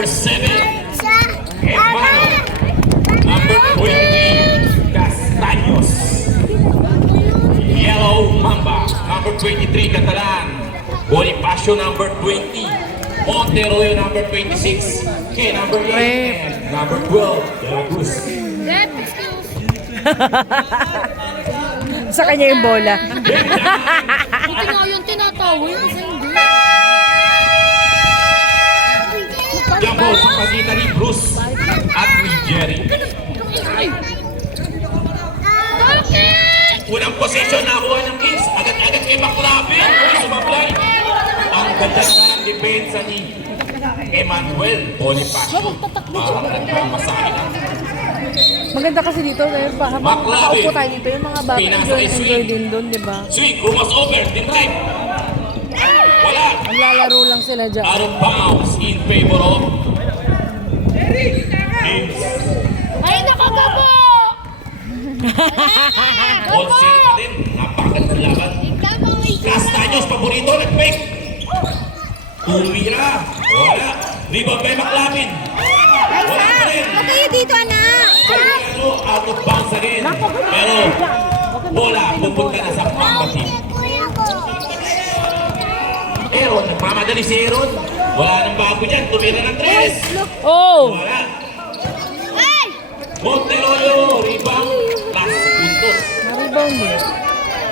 Number 7, Hermano. Number 20, Castaños. Yellow Mamba. Number 23, Catalan. Bonifacio, number 20. Monteroyo, number 26. Okay, number 8 and number 12, De La Cruz. Sa kanya yung bola. Buti nga yung tinatawin kasi hindi. Jumbo sa pagitan ni Bruce at ni Jerry. Unang posisyon nakuha ng Kings. Agad-agad kay Maclapin. Sumablay. Ang ganda ng depensa ni Emmanuel Bonifacio. Parang nagpamasakit. Maganda kasi dito, habang nakaupo tayo dito, yung mga bata enjoy din doon, di ba? Swing, crossover, din type. Wala. Ang lalaro lang sila dyan. Out of bounds in favor of Kings. Ay, nakagabo! All set pa din. Napakaganda ng laban. Castaños, paborito, nag-fake. Tumira. Wala. Rebound kay Maclapin. Wala pa rin. Huwag kayo dito, anak! Out of bounds again. Pero, bola, pupunta na sa Mamba team. Aaron, nagmamadali si Aaron. Wala nang bago dyan. Tumira ng 3. Oh! Wala. Monteroyo, rebound. Last puntos. Na-rebound eh.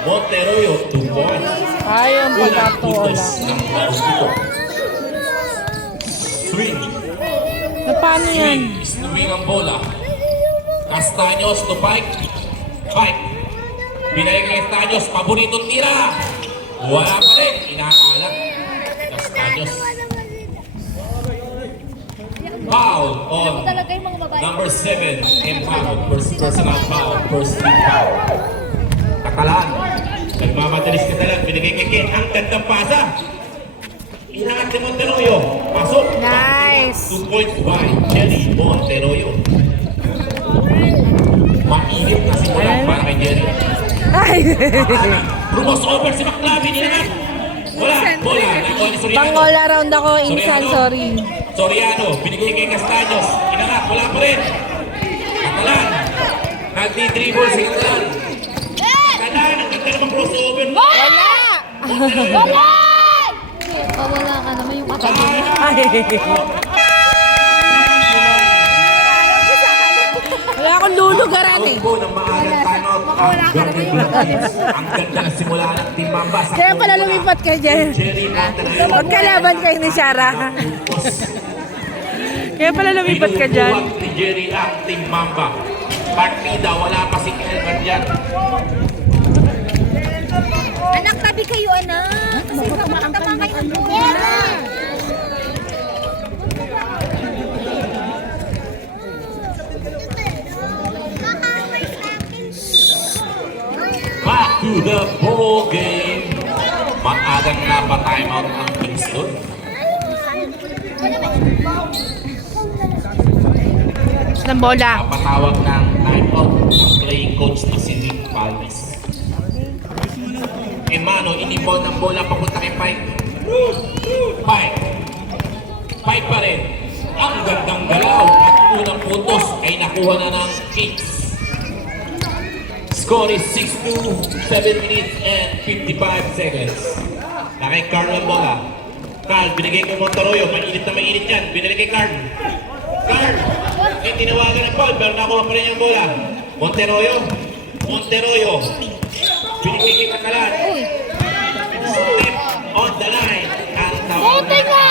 Monteroyo, 2 points. Ay, ang Unang pagkatola. puntos ng Pausuko. Swing. Na paano yan? Swing. Swing ang bola. Castaños to Pike. Pike. Binay kay Castaños. Paboritong tira. Wala pa rin. Inaalat. Castaños. Foul on Talaga yung mga babae. number 7. Empowered. First personal foul. First team foul. Katalan. Nagmamadalis Katalan. Binigay kay Ken. Ang gandang pasa. Inangat ni Monteroyo. Pasok. Nice. 2 points by Jerry Monteroyo. Mainit na simulan para kay Jerry. Ay! Crossover si Maclapin. Inangat. Wala. Bola. Nagkuha ni Soriano. Pang-all around ako, Insan, sorry. Soriano. Binigay kay Castaños. Inangat. Wala pa rin. Katalan. Nagdi-dribble si Katalan. Katalan. Ang ganda naman crossover. Wala! Wala! Pawala ka naman yung akademi. Ay! Wala akong lulugaran eh. Ako ng maagang timeout ang Garden Blackins. Ang ganda na simula ng Team Mamba. Sa Kaya pala lumipat ka dyan. Jerry Monteroyo. Magkalaban kayo ni Shara. Kaya pala lumipat ka dyan. Pinupuwag ni Jerry ang Team Mamba. Partida, wala pa si Kelman dyan. Anak, tabi kayo, anak. Kasi tama kayo ng bola. Back to the ball game. Maagang napa-timeout ang Kingston. Ng bola. Napatawag ng timeout ang playing coach na si Nick Palmes. Emano, inipon ng bola papunta kay Pike. Pike. Pike pa rin. Ang gandang galaw at unang puntos ay nakuha na ng Kings. Score is 6-2, 7 minutes and 55 seconds. Na kay Carl ang bola. Carl, binigay kay Monteroyo. Mainit yan. Binigay kay Carl. Carl! Eh, tinawagan ng foul, pero nakuha pa rin yung bola. Monteroyo. Monteroyo. Binigay kay Kakalan. Step on the line. Ang tawag Buti nga!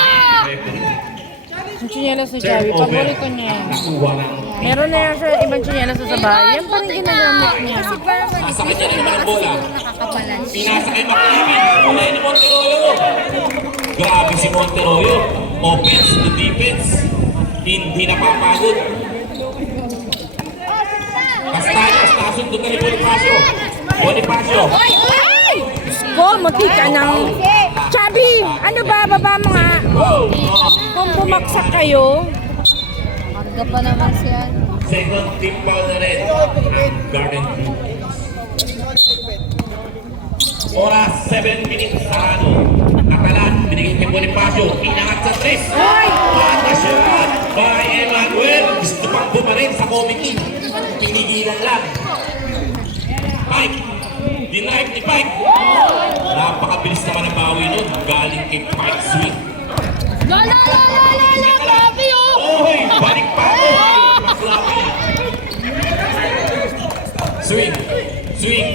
Ang tsinelas ni Chavi, paborito niya yan. Nakuha ng Meron na yan siya ibang tsinelas sa bahay. Yan pa rin ginagamit niya. nasa kanya rin naman ang bola. Nakakabalance. Pinasa kay Maclapin. Kulay ni Monteroyo. Grabe si Monteroyo. Offense to defense. Hindi napapagod. Castaños, nakasundot na ni Bonifacio. Bonifacio. Ko, muti ka ng... Chavi, ano ba? Baba mo nga. Kung bumaksak kayo. Marga pa naman siya. Second team foul na rin ang Garden Blue. Oras 7 minutes sa ano. Katalan, binigay kay Bonifacio. Inangat sa 3. What a shot by Emmanuel. Gusto pang bumarin sa committee. Pinigilan lang. Pike. Denied ni Pike. Napakabilis naman ang bawi nun. Galing kay Pike swing. Grabe oh! Oy! Balik pa ako! Maklabi. Swing. Swing.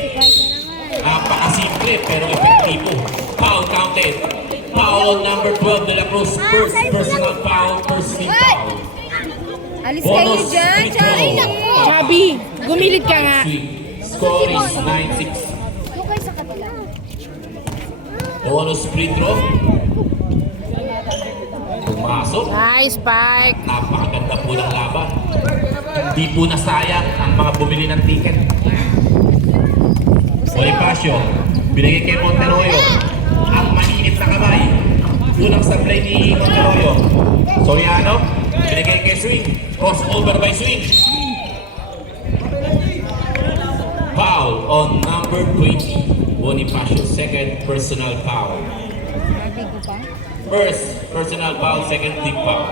Napakasimple pero epektibo. Foul counted. Foul on number 12 de la Cruz. First personal foul, first team foul. Alis kayo dyan, free throw. Ay, naku! Chubby, gumilid ka nga. Swing. Score is 9-6. Doon kayo sa kabila. Bonus free throw. Pumasok. Nice, Spike. Napakaganda po ng laban. Hindi po nasayang ang mga bumili ng ticket. Bonifacio, binigay kay Monteroyo. Ang mainit na kamay. Unang sablay ni Monteroyo. Soriano, binigay kay Swing. Crossover by Swing. Foul on number 20. Bonifacio, second personal foul. First personal foul, second team foul.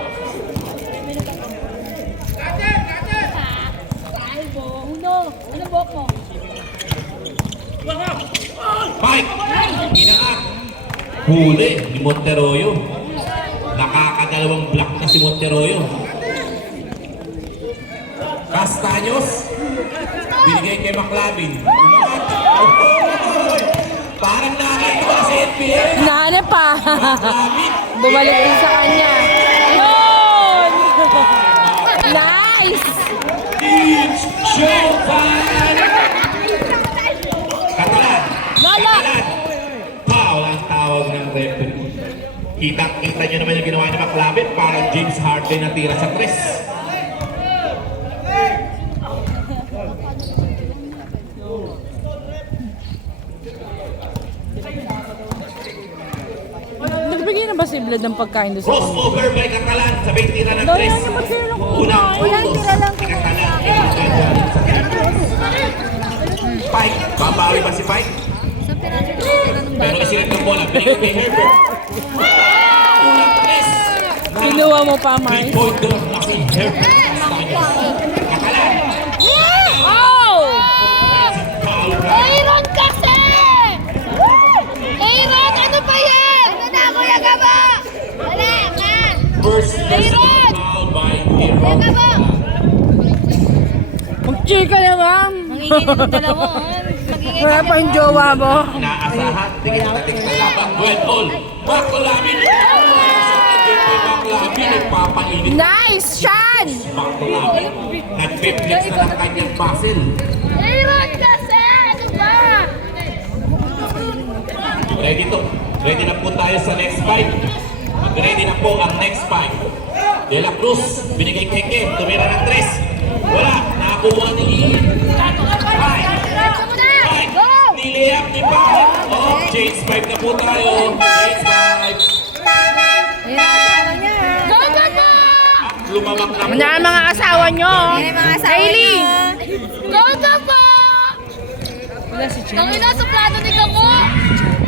Mike! Inaat! Huli ni Monteroyo. Nakakadalawang block na si Monteroyo. Castaños. Binigay kay Maclavin. Parang nakakita ko si NBA. Hinahanap pa. Maclavin. Bumalik din sa kanya. Yun! Nice! It's showtime! Katalan! Lala! Katalan! Foul ang tawag ng referee. Kitang-kita nyo naman yung ginawa ni Maclavin. Parang James Harden na tira sa 3. Nagbigay na ba si Vlad ng pagkain doon sa kanya? Crossover by Katalan. Sabay tira ng 3. Dahil na magkano ng Unang Walang putos tira lang ni Katalan. Pike. Babawi ba si Pike? Sa piraso ko tira ng Pero isirit ng bola. Binigay kay Herbert. Unang 3. Kinuha mo pa, Mars? 3-pointer na si Herbert. Katalan. Oh! Foul ka. Aaron kasi! Aaron, ano ba yan? Ano na, Kuya Gabo? Wala ka! First personal foul by Aaron. Mag-chika na, ma'am. Mangingin ng dalawa, Wala pa yung jowa mo. Inaasahan. Tingin na natin sa labang 12 all. Maclavin. Maclavin. Nagpapainit. Nice, Sean! Maclavin. Nag-flex na ng kanyang muscle. Aaron kasi! Ano ba? Ready to. Ready na po tayo sa next fight. Mag-ready na po ang next fight. De La Cruz, binigay kay Kim. Tumira ng 3. Wala. Nakakuha ni Pike. Diretso mo na! Go! Niliyap ni Pike. Oh, change 5 na po tayo. Change 5. Ayan, niya. Go, go, go! Lumamang na po. Muna ang mga asawa nyo. Ayan, mga asawa Hailey! niya. Go, go, go! Tangina, suplado ni Gabo!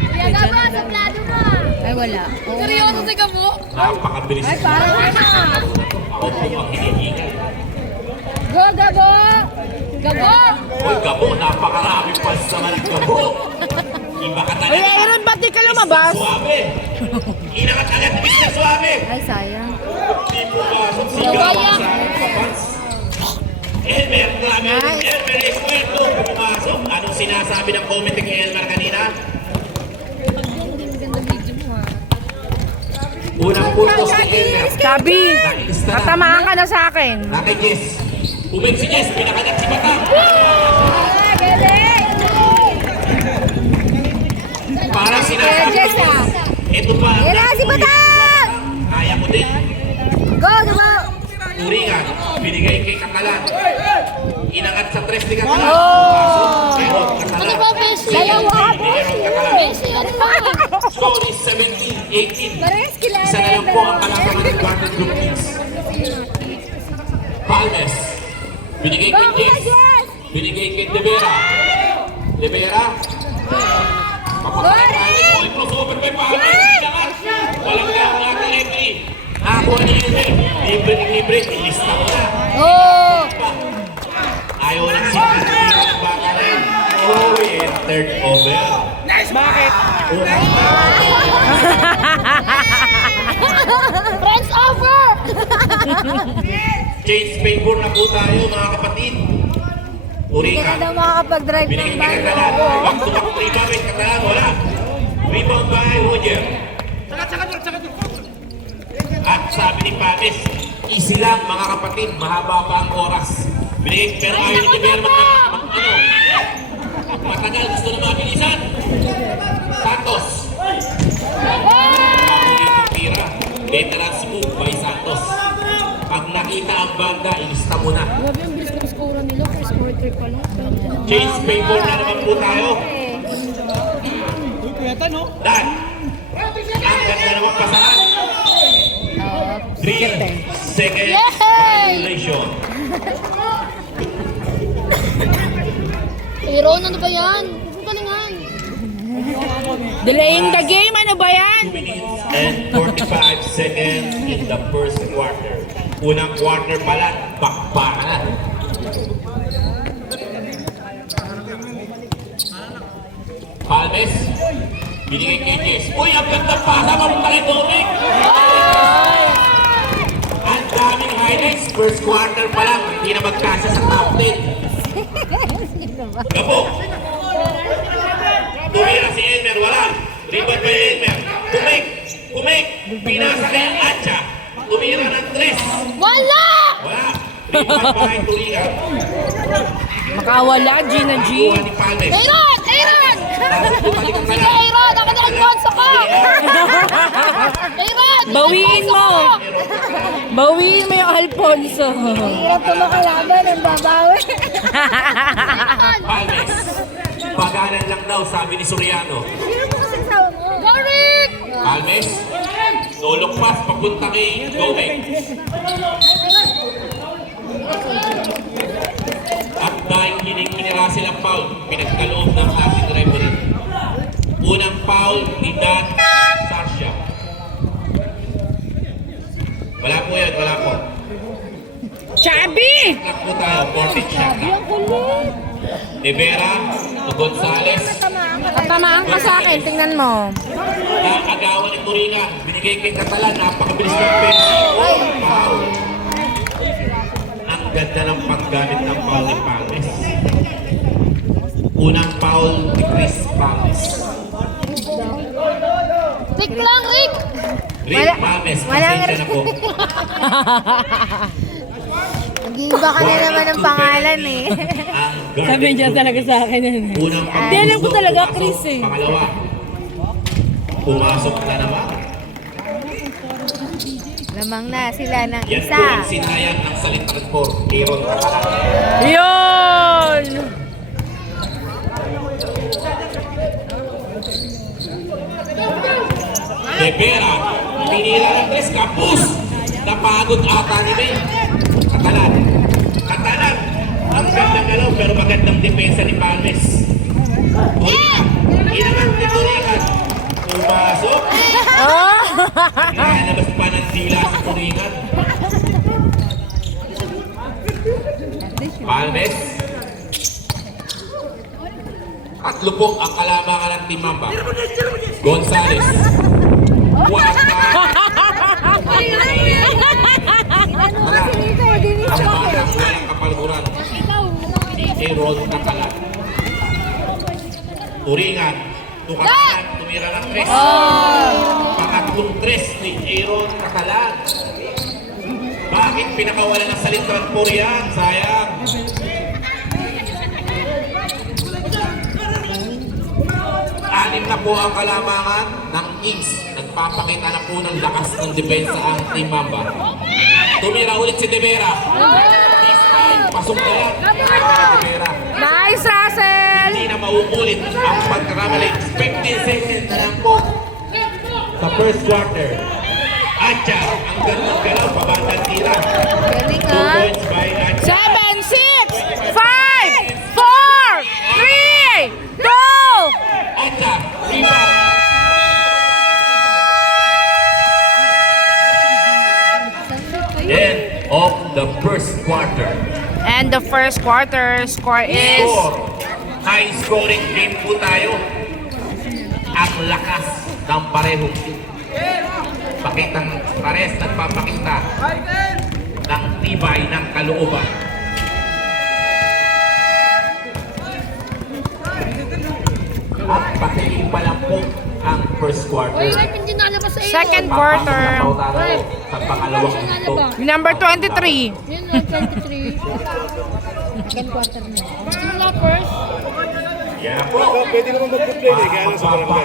Kuya Gabo, suplado mo! Ay, wala. Seryoso si Gabo? Napakabilis. Ay, parang Ako po ang hinihingal. Go, Gabo! Gabo! Uy, Gabo, napakarami pa sa mga Gabo. Iba ka Ay, talaga. Aaron, ba't di ka lumabas? Suabe. Inangat agad ni Mr. Suabe. Ay, sayang. Hindi po pasok si Gabo sa fans. Elmer, grabe. Elmer is muerto. Pumasok. Anong sinasabi ng comment kay Elmer kanina? Unang puntos ni Elmer. Sabi, tatamaan ka na sa akin. Nakay Jess. Umig si Jess. Pinakagat si Batang. Ah, galing! Para sinasabi Jess, ko, ito pa ang Ayan na, si Batang! kaya ko din. Go, Gabo! Turingan, binigay kay Katalan. Inangat sa 3 ni Katalan. Pasok, Aaron Katalan. Ano ba, Messi? Dalawa, Aaron Katalan. Messi, ano ba? Score is 17-18. Parehas kilala Isa na lang yung po ang dalawa. kalaban ng Garden Group Kings. Palmes, binigay Go, kay Kuya James. Jess! Binigay kay De Vera. De Vera. Papatay Palmes. Crossover kay Palmes. Inangat. Walang referee. Nakakuha ni Elmer. Libre, ilista mo na. Oh! Ayaw ng sikreto ng baka na yun. Chloe and third over. Bakit? Friends over! Change favor na po tayo mga kapatid. Hindi Uri ka ka. daw makakapag-drive ng Binigay van. ka Katalan. Wag tumakbo rebound, Katalan. Wala. Rebound by Roger. At sabi ni Patis, easy lang mga kapatid, mahaba pa ang oras. Binigay, pero ayaw ni Tiber matagal, gusto na mabilisan. Santos. Tira. Veterans move by Santos. Pag nakita ang banda, ilista mo na. Grabe yung bilis ng score nila. First quarter pa lang. Change favor na naman po tayo. Dan. Ang ganda naman pasahan. 3 seconds Yay! regulation. Aaron, ano ba yan? Ang galingan. Delaying the game, ano ba yan? 2 minutes and 45 seconds in the first quarter. Unang quarter pala, bakbaka na. Palmes, binigay kay Jess. Uy, ang ganda pa! Sama mo pala Dominic! Ang daming highlights. First quarter pa lang, hindi na magkasa sa top 10. Gabo! Tumira si Elmer, wala. Rebound by Elmer. Kumik! Pinasa kay Atcha. Tumira ng 3. Wala! Wala. Rebound by Turingan. Makawala, Gina G. Kuha ni Palmes. Aaron! Aaron! Sige, Aaron! Ako na Alfonso ko! Aaron! Bawiin mo. Bawiin mo yung Alfonso. Hirap ko makalaban. Ang babawi. Palmes. Paganan lang daw, sabi ni Soriano. Hirap ko kasi sawa mo. Garik! Palmes. Nolok pass papunta kay Gomez. At dahil kinira silang foul, pinagkaloob ng ating referee. Unang foul ni Dan Sarsha. Wala po yan, wala po. Chubby! Lock po tayo, 40 shot. Ang kulit. Rivera, Gonzales, Tamaan ka sa akin, tingnan mo. agawan ni Turingan. Binigay kay Catalan, napakabilis ng pensi. Oh, foul. Ang ganda ng paggamit ng foul ni Palmes. Unang foul ni Chris Palmes. Rick lang, Rick! Rick Palmes, pasensya na po. Nag-iiba ka na naman ng pangalan eh. Sabi niya talaga sa akin yun. Unang Hindi, alam ko talaga, pumasok. Chris eh. Pangalawa, pumasok na naman. Lamang na sila ng Yan po ang sinayang ng salitang for Aaron Catalan. Yun! Rivera, pinila ng tres, kapus! Napagod ata ni May. Catalan! Ang gandang galaw pero magandang depensa ni Palmes. Inangat ni Turingan. Pumasok. Oh! Nakalabas pa ng dila sa Turingan. Palmes. At lupok ang kalamangan ng Team Mamba. Gonzales. Wata. Ano kasi dito? Dinis Ang ko. batang walang kapalguran. Aaron Catalan. Turingan. Tukatan. Tumira ng tres. Pangatlong tres ni Aaron Catalan. Bakit pinakawalan ng salitang po yan? Sayang. Anim na po ang kalamangan ng Kings. Nagpapakita na po ng lakas ng depensa ang Team Mamba. Tumira ulit si Rivera. This time, pasok na yan. Rivera. Nice, Russell! Hindi na mauulit ang pagkakamali. 15 seconds na lang po sa first quarter. Atcha, ang gandang galaw, pabandang tira. 2 points by Atcha. 7, 6, 5, 4, 3, 2, Atcha, rebound. first quarter. Score is... High scoring game po tayo. Ang lakas ng parehong team. Pakitang pares nagpapakita ng tibay ng kalooban. At patingin pa lang po ang first quarter. Uy, wait, hindi nalabas sa iyo. Second quarter. Sa pangalawang minuto. Number 23. Yun na, 23. Second quarter na. Yun na, first. Yeah po. Pwede naman mag-play eh, kaya lang sa barangay.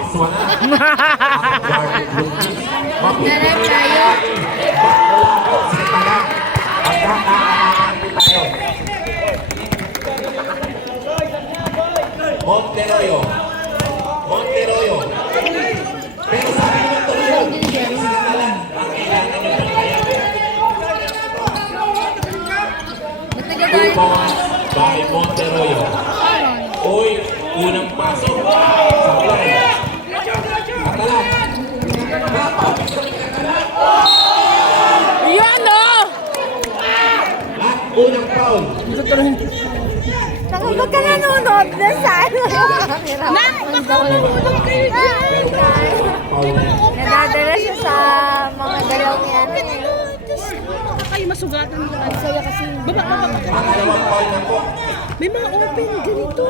Narap tayo. Monteroyo. Monteroyo. Pero sabi ng Monteroyo, sinagalan ang kailangan ng pagkaya. Ba't nagagalit? By Monteroyo. Uy, unang pasok sa play. Katalan. Yan o! At unang foul. Huwag ka nanonood na saan. Nadadala siya sa mga dalaw niya. Kayo masugatan mo. Ang saya kasi. Baba. Pangalawang foul na po. May mga open ganito.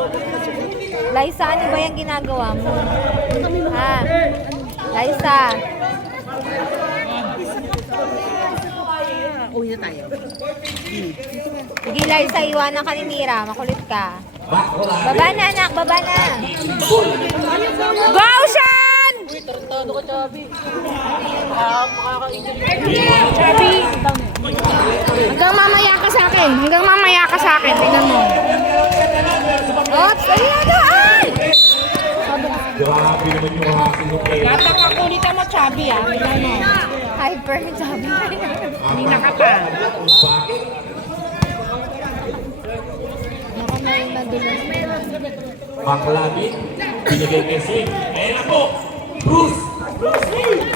Liza, ano ba yung ginagawa mo? Ha? Liza. Uwi na tayo. Sige, Liza, iwanan ka ni Mira. Makulit ka. Bakla. Baba na, anak. Baba na. Go, Shan! Chubby. Hanggang mamaya ka sa akin. Hanggang mamaya ka sa akin. Tingnan mo. Oops! Ayun na! Ay! Grabe naman yung hasil ng player. Napakakulitan mo, Chubby, ah. Tingnan mo. Hyper, Chubby. Hindi nakata. Bakit? Maklabit, binigay kay Swing. Ayan na po! Bruce!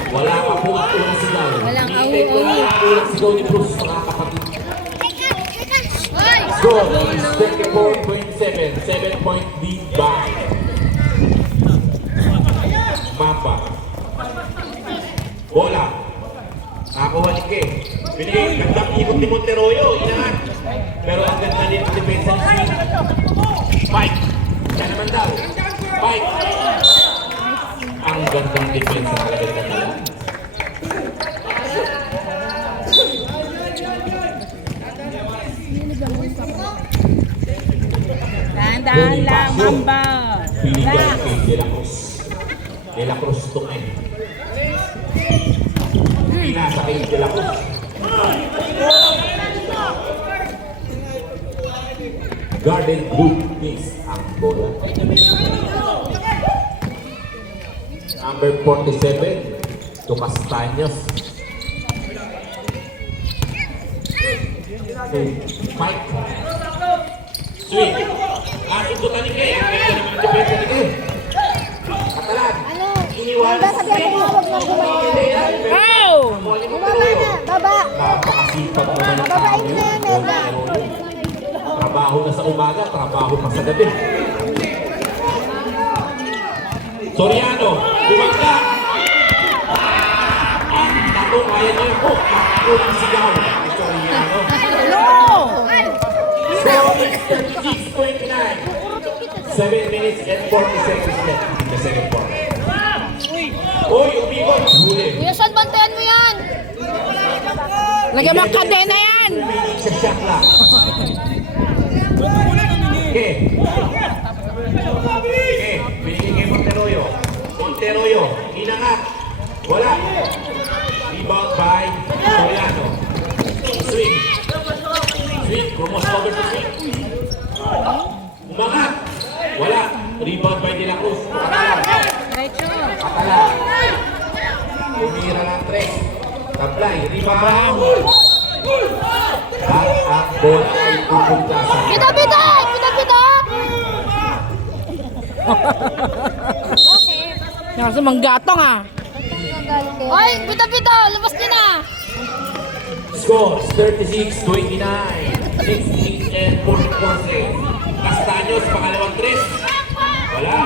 Wala pa po ang unang sigaw. Walang Hinihintay ko lang ang unang sigaw ni Bruce, mga kapatid. Hoy! Score is 34-27, 7-point lead by Mamba. Bola. Nakakuha ni Ke. Binigay, gandang ikot ni Monteroyo. Inangat. Pero ang ganda din ang depensa ni Swing. Spike. Yan naman daw. Spike. Ang gandang depensa talaga ng kanila. Dahan-dahan lang, Mamba. Piligan kay De La Cruz. De La Cruz to end. Pinasa kay De La Cruz. Garden Group miss ang bola. Number 47 to Castaños. Mike. Swing. Nasubutan ni Kay. Ang ganda naman ang depensa ni Kay. Katalan. Iniwanan si Kay. Oh! Baba. Napakasipag naman ang tao. Trabaho na sa umaga, trabaho pa sa gabi. Soriano, bumagka. Ang tatong ayan niyo po. Ang sigaw ni Soriano. No! Score is 36-29. 7 minutes and 40 seconds left in the second quarter. Uy, umikot. Huli. Kuya, saan bantayan mo yan? Lagyan mo ang kadena yan! Meaning sa shot lang. Okay. Okay, binigay kay Monteroyo. Monteroyo, inangat. Wala. Rebound by Soriano. Swing. Swing, crumos over to Swing. Umangat. Wala. Rebound by De La Cruz. Katalan. Katalan. Tumira ng tres. Tablay. Rebound. At ang bola ay pupunta sa... Pita-pita! Pita-pita! Kasi manggatong ah. Hoy, pita-pita! Labas niyo na! Score 36-29. 16 and 44 seconds. Castaños, pangalawang tres. Wala.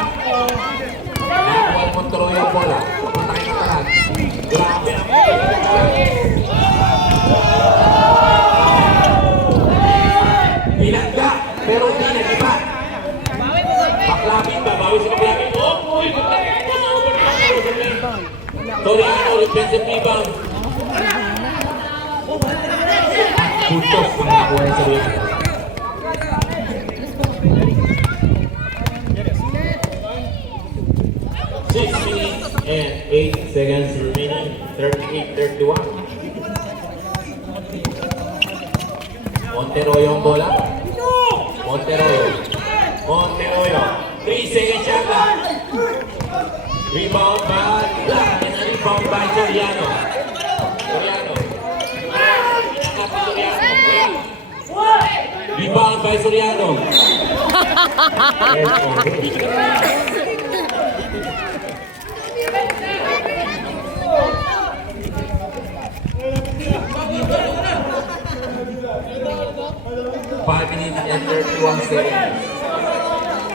Nakakuha ni Montoroy ang bola. Papunta kay Catalan. Grabe ang Bilangga, pero hindi nagiba. Baklapin ba? Bawi sa baklapin. Oh! Toriano, defensive rebound. Putos ang nakuha ni Toriano. Six minutes and 8 seconds remaining. 38-31. Monteroyo ang bola. Monteroyo. 3 seconds shot clock. Rebound by Black and a rebound by Toriano. Rebound by Soriano. Five minutes and 31 seconds.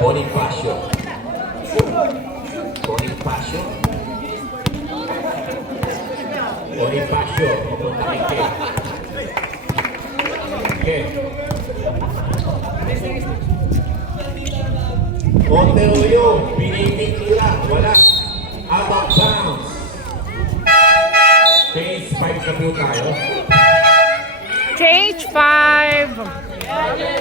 Bonifacio. Bonifacio, papunta kay Ken. Monteroyo, pinitik nila, wala. Out of bounds. Change 5 sa blue tayo. Change 5.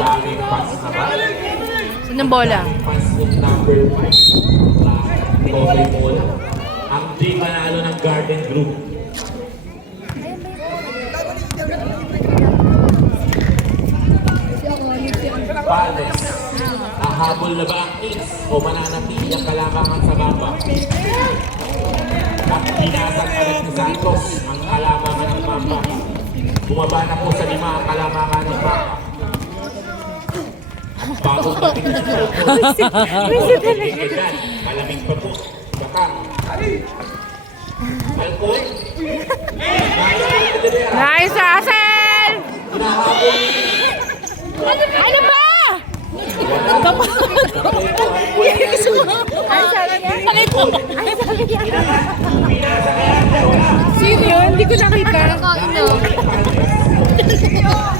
Daming pass naman. Saan ang bola? Pass with number 5. Kobe bola. Ang di manalo ng Garden Group. Paldes. Nahabol na ba ang Kings o mananatili ang kalamangan sa bamba? At pinasag agad ni Santos ang kalamangan ng bamba. Bumaba na po sa 5 ang kalamangan ng bamba. Bagong dating na sa Santos. Malamig pa po. Bakang. Alcohol. Nice, Hazel! Hinahabol. Ano ba? Ano sabi niya? Ano sabi niya? Sino yun? Hindi ko nakita.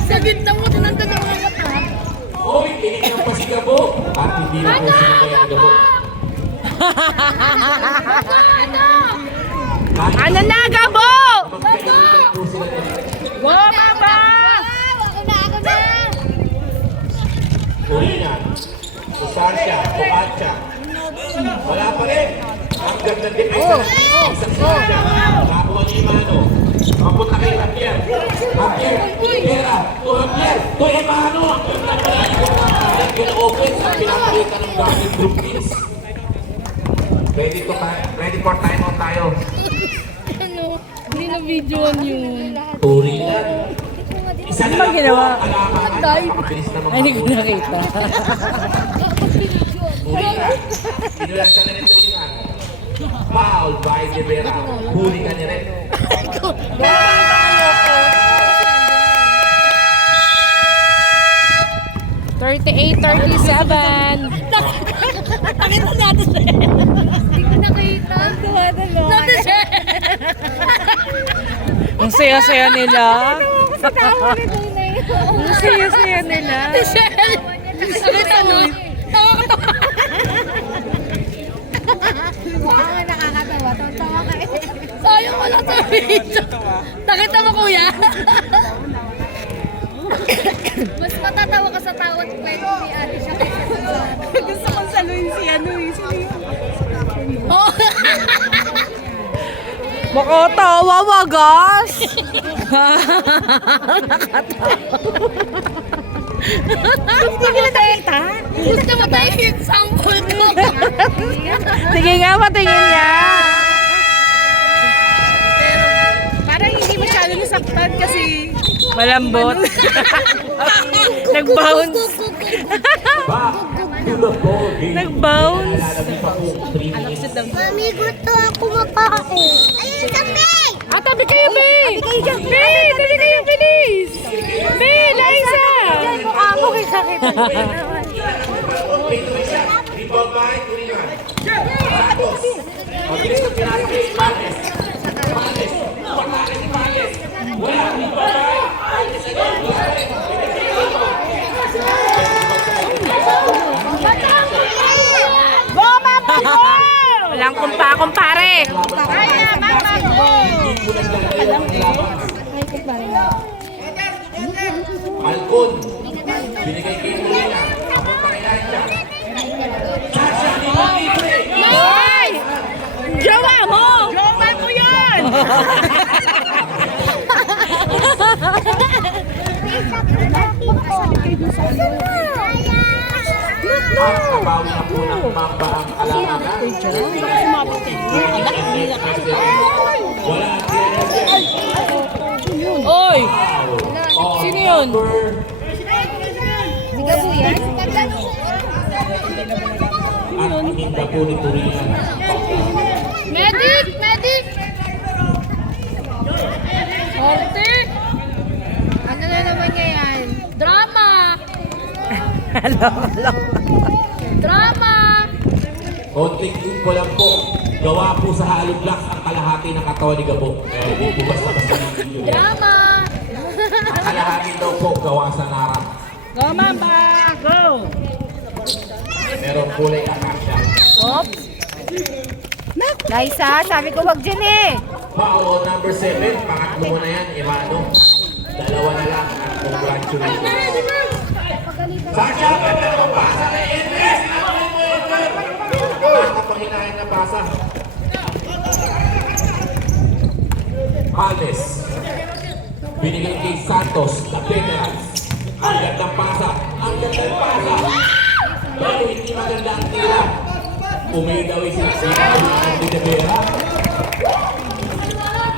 Sa gitna mo, tinanda ng mga mata. Hoy, kinig ng pasigabo. At hindi na po sinabay ang gabo. Ano na, Gabo? Magkaibigan po sila ng Wow, mama! Ako na. Corina, Sustancia, Pocaccia. Wala pa rin. Ang ganda ng depensa ng isang Sustancia. Nakakuha ni Imano. Mapunta kay Javier. Javier, Higuera, to Javier, to Imano. Ang ganda ng Naging open sa pinapalitan ng Garden Group Kings. Ready for timeout tayo. Ano? Hindi na videoan yun. Corina. Isa na lang ginawa? po ang kalamangan. Mabilis na mga Hindi ko nakita. Corina. Pinulan siya na nito ni Man. Foul by De Vera. Huli ka ni Red. Nakita natin siya. Hindi ko nakita. Natin siya. Ang saya-saya nila. Ang saya-saya nila. Michelle! Nakita mo? Nakakatawa. Nakakatawa. Tawa ka eh. Sayang wala sa video. Nakita mo, kuya? Mas matatawa ka sa tawat kwento ni ate siya kaysa sa Gusto kong saluhin si ano eh. Sino yun? Oh! Makatawa, wagas! Hindi ko na nakita. Gusto mo tayo yung sample ko. Sige nga, patingin niya. Parang hindi masyado nasaktan kasi Malambot. Nag-bounce. Back to the ball game. Nag-bounce. Nalalagay pa po 3 minutes. Mami, gusto ako makain. Ayun, sabi! Ah, tabi kayo, Be! Be, tabi kayo, bilis! Be, Liza! Mukha mo kay sakit. Rebound by Turingan. Santos. Mabilis na pinasa kay Ibanez. Ibanez. Pagkakit ni Ibanez. Wala. Rebound by. Ibanez again. Go, Mama! Go! Walang kumpare. Kaya, Mama, go! Alcon. Binigay kay Turingan. Papunta kay Liza. Sasha, libre. Ay! Jowa mo! Jowa mo yan! Nabawi na po ng Mamba ang kalamangan. Wala ang Oy! Sino yun? At ininda po ni Turingan. Medic! Medic! Orte! Ano na naman niya yan? Drama! Drama! Konting info lang po. Gawa po sa hollow blocks ang kalahati ng katawan ni Gabo. Eh, di po basta basta ng video. Drama! Ang kalahati daw po gawa sa nara. Go, Mamba! Go! Merong kulay akasya. Oops! Liza, sabi ko wag dyan eh! Foul number 7. Pangatlo mo na yan, Emano. Dalawa na lang. Congratulations. Sasha, ganda naman pasa kay Enres. Nakapanginahin na pasa. Palmes. Binigay kay Santos, the veterans. Ang gandang pasa. Ang gandang pasa. Pero hindi maganda ang tira. Umidaw si Andy De Vera.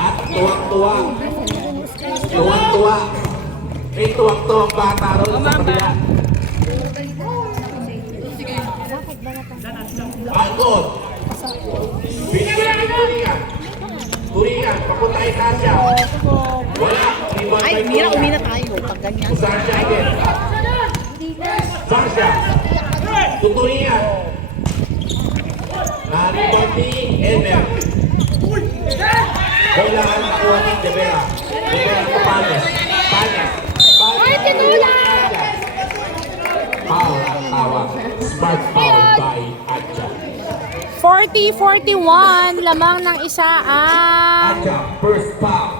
At tuwang-tuwa. Tuwang-tuwa. May tuwang-tuwang bata ron sa kabila. Alcon. Binigay kay Turingan. Turingan, papunta kay Sasha. Wala. Ay, Umina tayo. Pag ganyan. Sasha again. Sasha. Tuturingan. Naribang ni Elmer. Bola ang nakuha ni De Vera. De Vera to Panes. Panes. Ay, tinula! Foul ang tawag. Smart foul by Adja. 40-41, lamang ng isa ang Adja, first foul.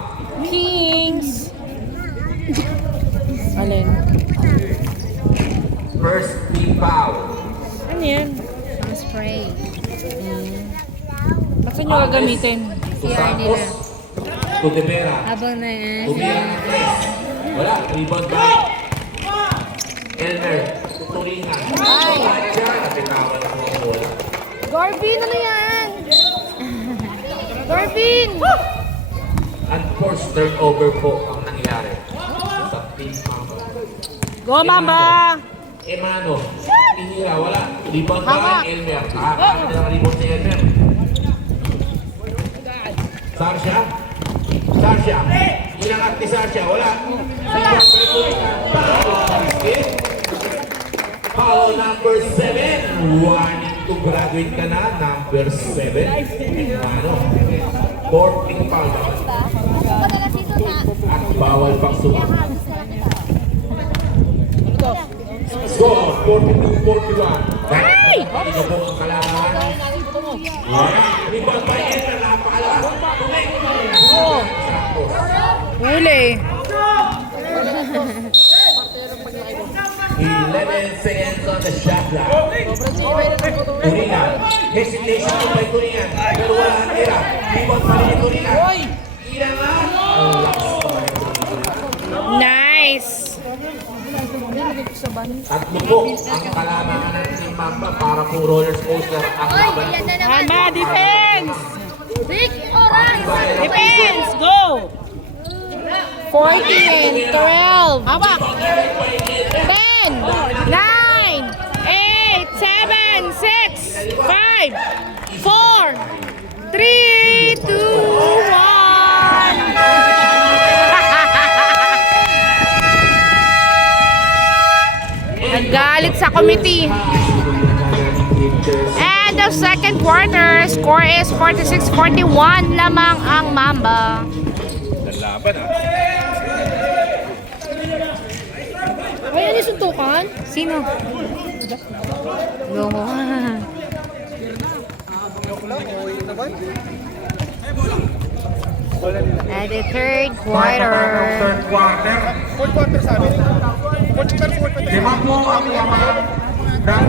Kings. Alin? First team foul. Ano yan? Spray. Bakit nyo gagamitin? To Santos. To De Vera. Habang na yan. Tumira ng tres. Wala. Rebound by Elmer. Tuturingan. Adja. Napitawan ang mga bola. Garvin, ano yan? Garvin! And forced turnover po ang nangyari sa team Mamba. Go, Mamba! Emano. Tinira. Wala. Rebound by Elmer. Nakakaano na rebound si Elmer. Sasha. Sasha. Inangat ni Sasha. Wala. Rebound by Turingan. Foul number 7. Warning to graduate ka na. Number 7. Emano. 14 foul. At bawal pang sumunod. Score 42-41. Ay! Ito po ang kalaban. Rebound by Elmer. Napakalakas. Huli. 11 seconds on the shot clock. Turingan. Hesitation to by Turingan. Pero wala ang tira. Rebound pa rin ni Turingan. Ilangan. Ang lakas pa rin ni Turingan. Nice! Tatlo po ang kalamangan ng Team Mamba para po roller coaster ang Ay, laban. yan na naman. Mamba, defense! Big orange! Defense! Go! 14, 12, 10, 9, 5, 4, 3, 2, 1. Nagalit sa committee. And the second quarter, score is 46-41 lamang ang Mamba. Lalaban ah. Ay, ano yung suntukan? Sino? No. At the third quarter. Third quarter. Fourth quarter sabi. Fourth quarter. 5 po ang laman ng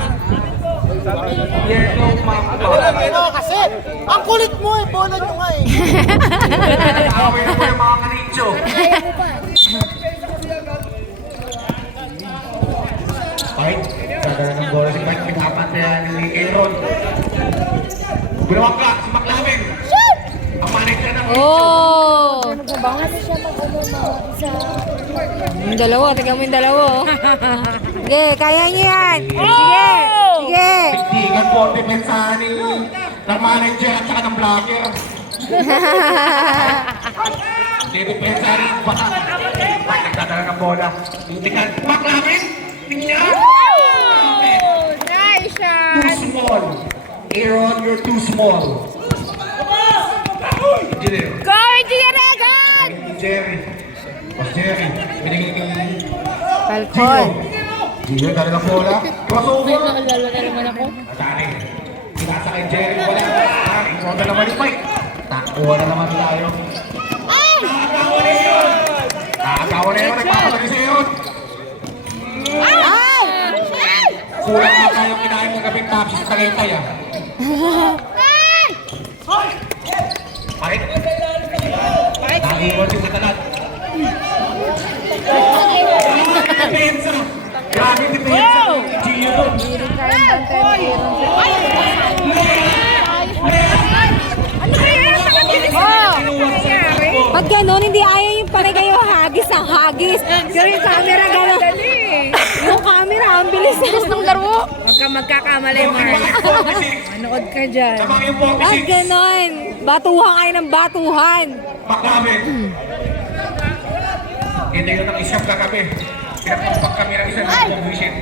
Yellow Mamba. Kasi, ang kulit mo eh, bola nyo nga eh. Away po yung mga kanicho. Fight. Gagawin ng bola si Mike. Pinapantayan ni Aaron. Bulawang ka, si McLaren. Ang manager ng Oh! Kasi siya mag-ano na isa. Yung dalawa, tingnan mo yung dalawa. Sige, kaya niyo yan. Sige, sige. Pigtigan po ang depensahan ng manager at saka ng vlogger. Depensahan ng baka. Nagdadala ng bola. Tingnan, McLaren! Tingnan! Nice Too shot. small. Aaron, you're too small. Engineer. Go, Engineer Egon! Jerry. Mas Jerry. Binigay ni Falcon. Gio, dala ng bola. Crossover. Naalala na naman ako. Matani. Sinasa kay Jerry. Wala. Ikaw na naman yung Mike. Takuha na naman tayo. Nakakawa na yun. Nakakawa na yun. Nagpapatali si Aaron. Ay! Kulang na tayong kinain ng gabing tapos sa Tagaytay ah. Mike. Naiwan si Katalat. Depensa. Grabe depensa. Gio doon. Pag gano'n, hindi ayaw yung panay kayo hagis ang hagis. Pero yung camera gano'n. Yung camera, ang bilis ng laro. Huwag ka magkakamali, Mark. Manood ka dyan. Tama yung Pag 46. gano'n, batuhan kayo ng batuhan. Maklamen. Hindi yun ang isang kagabi. Pinagpapag kami ng isang visit.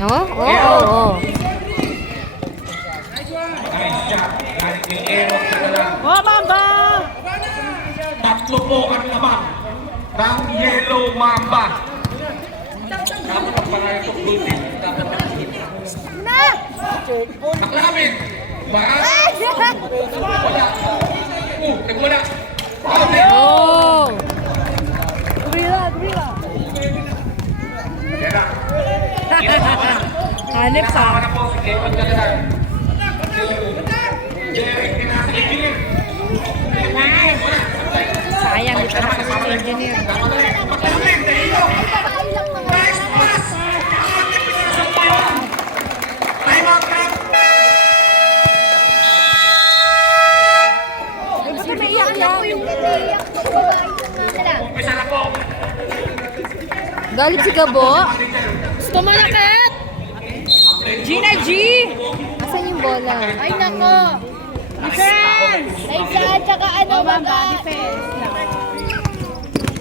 Oo, oo. Nice shot. Galing ni Aaron Catalan. Oh, Mamba! Tatlo po ang laman ng Yellow Mamba. Dapat ang pangalan itong blue team. Dapat ang Maklamen. Baras. Wala. Nagwala. Oh! Kaya Hanip pa. na po si Kevin Catalan. Jerry, pinasa engineer. Sayang, ito na kasi si engineer. Maklamen, dahil nice pass. Time out, Cap. Umpisa na po. Galit si Gabo. Gusto mo na, Kat? Gina G! Asan yung bola? Ay, nako. Defense! Ay, saan? Tsaka ano, Mamba, baka. defense.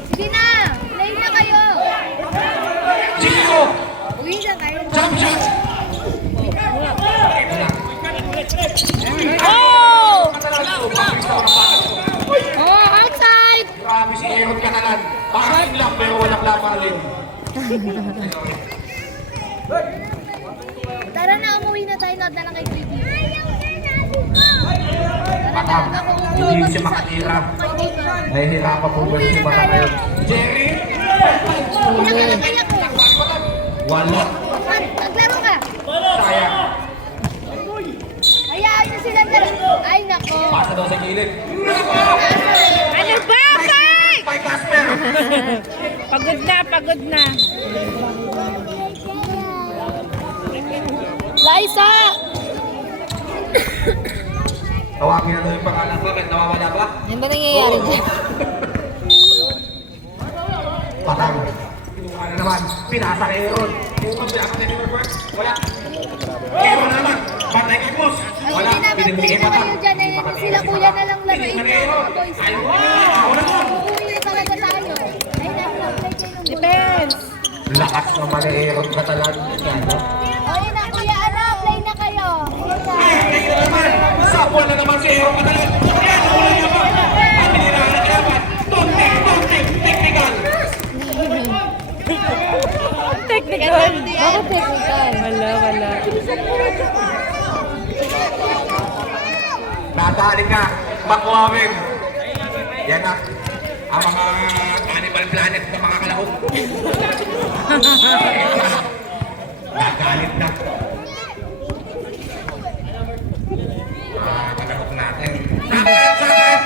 Sige na. Play na kayo. Gio, Uwi na kayo. jump shot. Oh! Oh, outside! Grabe si Aaron Catalan. Parang lang pero walang lapalin. Tara na, umuwi na tayo. Nood na lang kay Kiki. Patang, hindi siya makatira. Nahihirapan po ba siya mata ngayon? Jerry, Pinakalakalak ko. wala. Maglaro ka. Sayang. Hayaan nyo sila dalawa. Ay, nako. Pasa daw sa gilid. Ano ba, Kai? By Casper. Pagod na, pagod na. Liza! Tawagin na daw yung pangalan. Bakit? Nawawala ba? Ano ba nangyayari dyan? Patang. Kinuha na naman. Pinasa kay Aaron. Pinasa kay Aaron. Wala. Aaron na naman. Patay ka, boss. Wala, Hindi naman binibigay pwede pa kayo dyan eh. Sila kuya na lang laruin Hindi, niyo mga boys. Ayaw mo. Ako na to. Uuwi talaga tayo. Ay, nag-play kayo ng Depends. Lakas ng malihirot ka talaga yan, no? Oy na kuya, ano? Play na kayo. Sapwa na naman si Hero Catalan. Yan, wala niya ba? Ang pinirahan niya ba? Tuntik, technical. Technical. Bakit technical? Wala. Nadali ka, makuwawin. Yan na, ang mga Animal Planet na mga kalahok. Nagalit na. Kalahok natin. Sakit!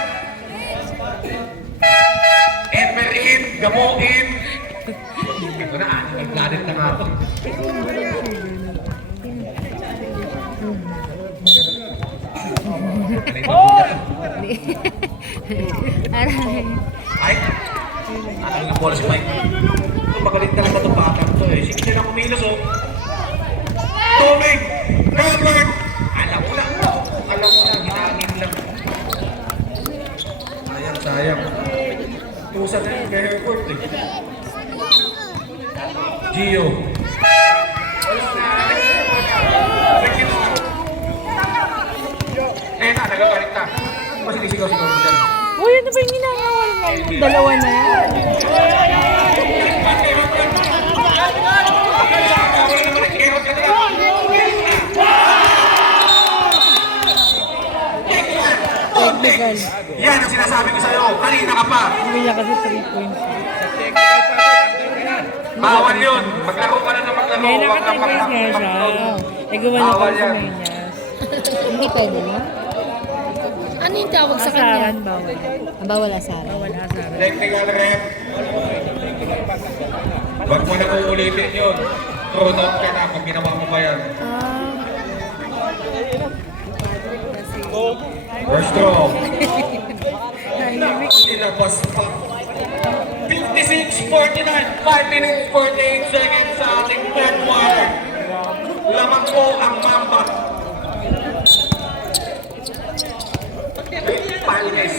Emerin, gamuin. Ito na, Animal Planet na nga ito. Aray. Ay! Ano yung bola si Mike? Magaling talaga itong batang to eh. Sige siya lang kumilos oh. Tubig! Robert! Alam mo lang, hinangin lang. Sayang. Tusa na yun kay Herbert eh. Gio. Nagagalit na. Sigaw-sigaw mo dyan. Uy, ano ba yung ginagawa na yung dalawa na yan? Technical. Yan ang sinasabi ko sa'yo. Kanina ka pa. Hindi niya kasi 3 points. Bawal yun. Maglaro ka na ng maglaro. Kaya Huwag naka 3 kang points nga siya. Eh, gumano pa Bawal sa yan. Mayas. Hindi pwede na? Ano yung tawag sa kanya? Asaran, bawal. Bawal asaran. Bawal asaran. Technical rep. Huwag mo na uulitin yun. Throw out ka na pag ginawa mo pa yan. First throw. Nilabas pa. 56-49. 5 minutes 48 seconds sa ating third quarter. Lamang po ang Mamba. Palmes.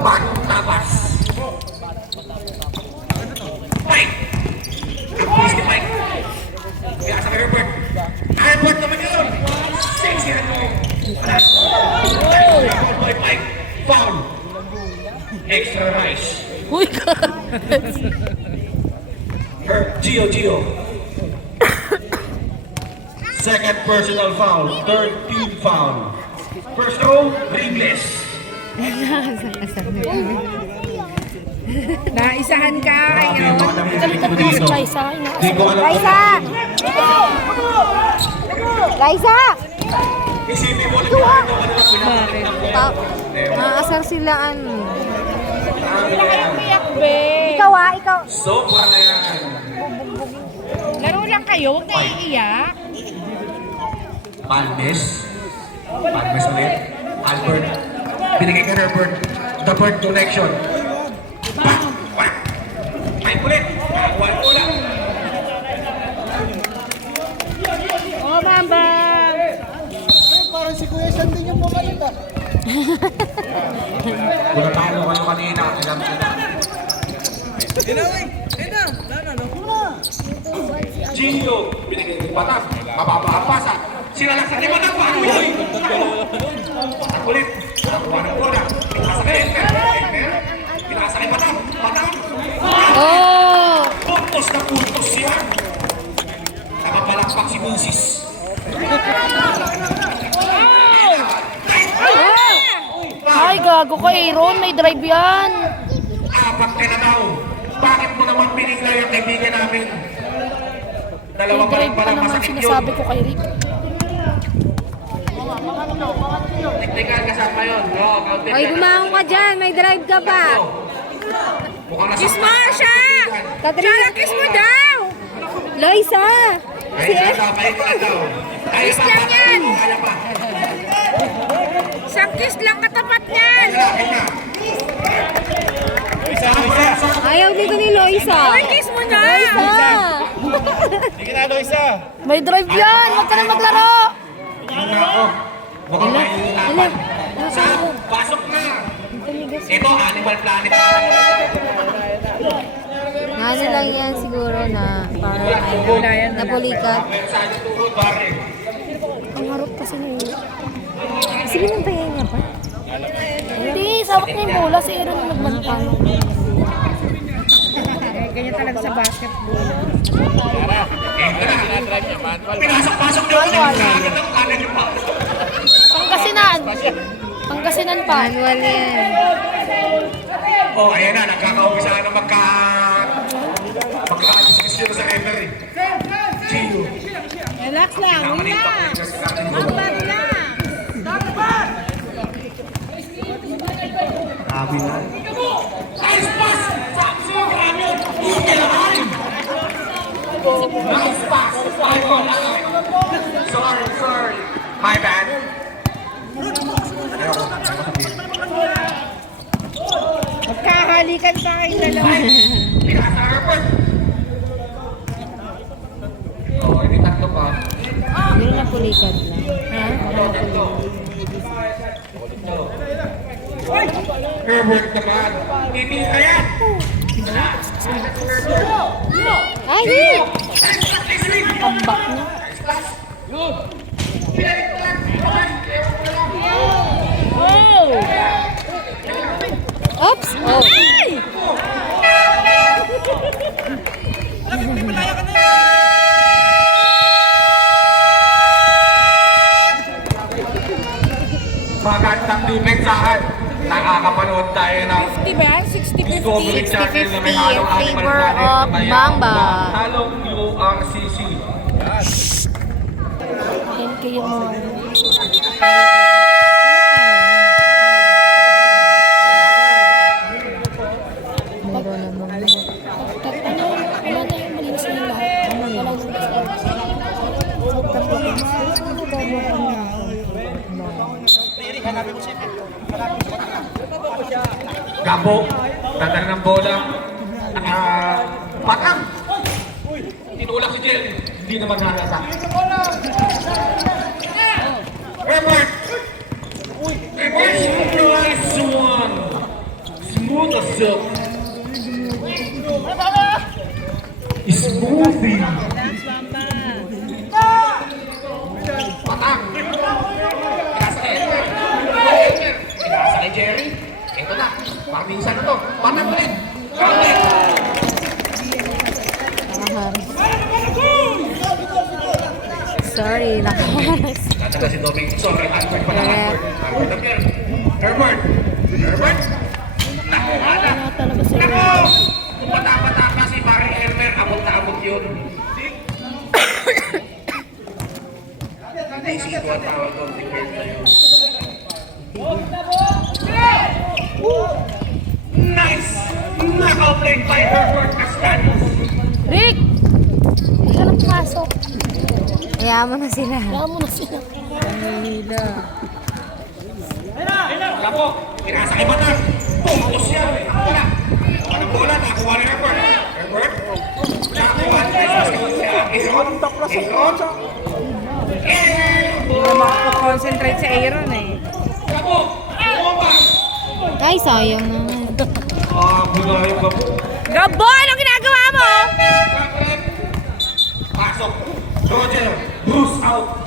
Pagtabas. Mike. Ang pulis ni Mike. Kaya sa Herbert. Herbert naman yun. Singsihan mo. Foul by Mike. Foul. Extra rice. Uy, God. Gio. Second personal foul. Third team foul. First row, Ribles. Naisahan ka. Grabe yung mga nangyayari dito. Di ko alam Liza! Isipin mo lang yung ano Bakit? Maasar sila ano. Ikaw ikaw. Sobra na yan. Laro lang kayo, huwag na iiyak. Palmes ulit. Albert. Binigay ka Herbert. The bird connection. Bang! Whack! Mike ulit. One ulit. Oh, Mamba! Parang si Kuya San din yung pumalita. Kung natalo kayo kanina, alam ko na. Gio, binigay ng patas. Mababa ang pasa. Sinalaksan ni Manang Paano yun. Patak ulit. Nakuha ng bola. Pinasa kay Edgar. Pinasa kay Patang. Oh! Puntos na puntos siya. Nakapalakpak si Moses. Ay, gago ka, Aaron. May drive yan. Apat ka na daw. Bakit mo naman pinigla yung kaibigan namin? May Dalawang drive pa palang naman masakit yun. sinasabi ko kay Rick. Technical kasama yun. No, counted Ay, yan. bumangon ka dyan. May drive ka pa. Mukhang nasa... Kiss mo siya! Katrina, kiss mo daw! Loisa! Ay, ay, Kiss lang yan! Isang kiss lang katapat niyan! Ayaw dito ni Loisa. Ay, kiss mo na! Loisa! Hindi ka na isa. May drive yan. Huwag ka na maglaro. Nako. Mukhang may hihirapan. Sam, pasok na. Ito, Animal Planet. Ano lang yan siguro na parang napulikat. Mensahe turo, pare. Ang harap kasi niya. Sige nang payayin niya pa. Hindi, sabak na yung bola. Si Aaron na nagmantang. Ganyan talaga sa basketball. Pinasok-pasok niyo ako. Agad ang kanan niyo pa. Pangasinan. Pangasinan pa. Manual yan. Oh, ayan na. Nagkakaumpisa na magka-diskusyon sa referee. Gio. Relax lang, relax. Mambag lang. Grabe na. Nice pass! Nice pass! Sorry. My bad. Magkakalikan pa kayong dalawa. Likas na Herbert. Oh, hindi tatlo pa. Pero napulikat lang. Ha? Herbert naman. Hindi kaya. Ay, hindi! Pambak na. Oops! Oh. Magandang dimensahan. Nakakapanood tayo ng 60 ba? 60-50. Discovery Channel na may halong in Animal favor Planet of na may Mamba. halong URCC. MK yung mga. Meron naman. Ano na yung malinis na yung lahat. Walang Gabo, dadala ng bola. Patang! Tinulak si Jerry. Hindi naman halata. Herbert! Nice one! Smooth as silk. Smoothie. Patang! Pinasa kay Edward. Pinasa kay Jerry. Ito na. Parminsan na to. Patang ulit. Ulit. Sorry, nakaharas. Nataga si Doming. Sorry, Albert pala. Albert again. Herbert. Herbert. Naku, wala. talaga sa Naku! Kung bata-bata pa si Barry Elmer, abot na abot yun. Hindi si ito ang tawag ko. Nice! Naka-played by Herbert Castanos. Rick! Hindi ka lang pasok. Hayaan mo na sila. Kaya mo na sila. Kapo, pinasa kay Batas. Pumos siya. Wala. Anong bola? Nakakuha ni Herbert. Herbert? Nakakuha. Aaron? Hindi na makakakonsentrate sa Aaron eh. Kapo! Bumaba! Ay, sayang naman. Bulayo ka po. Gabo! Anong ginagawa mo? Pasok. Roger. Bruce out.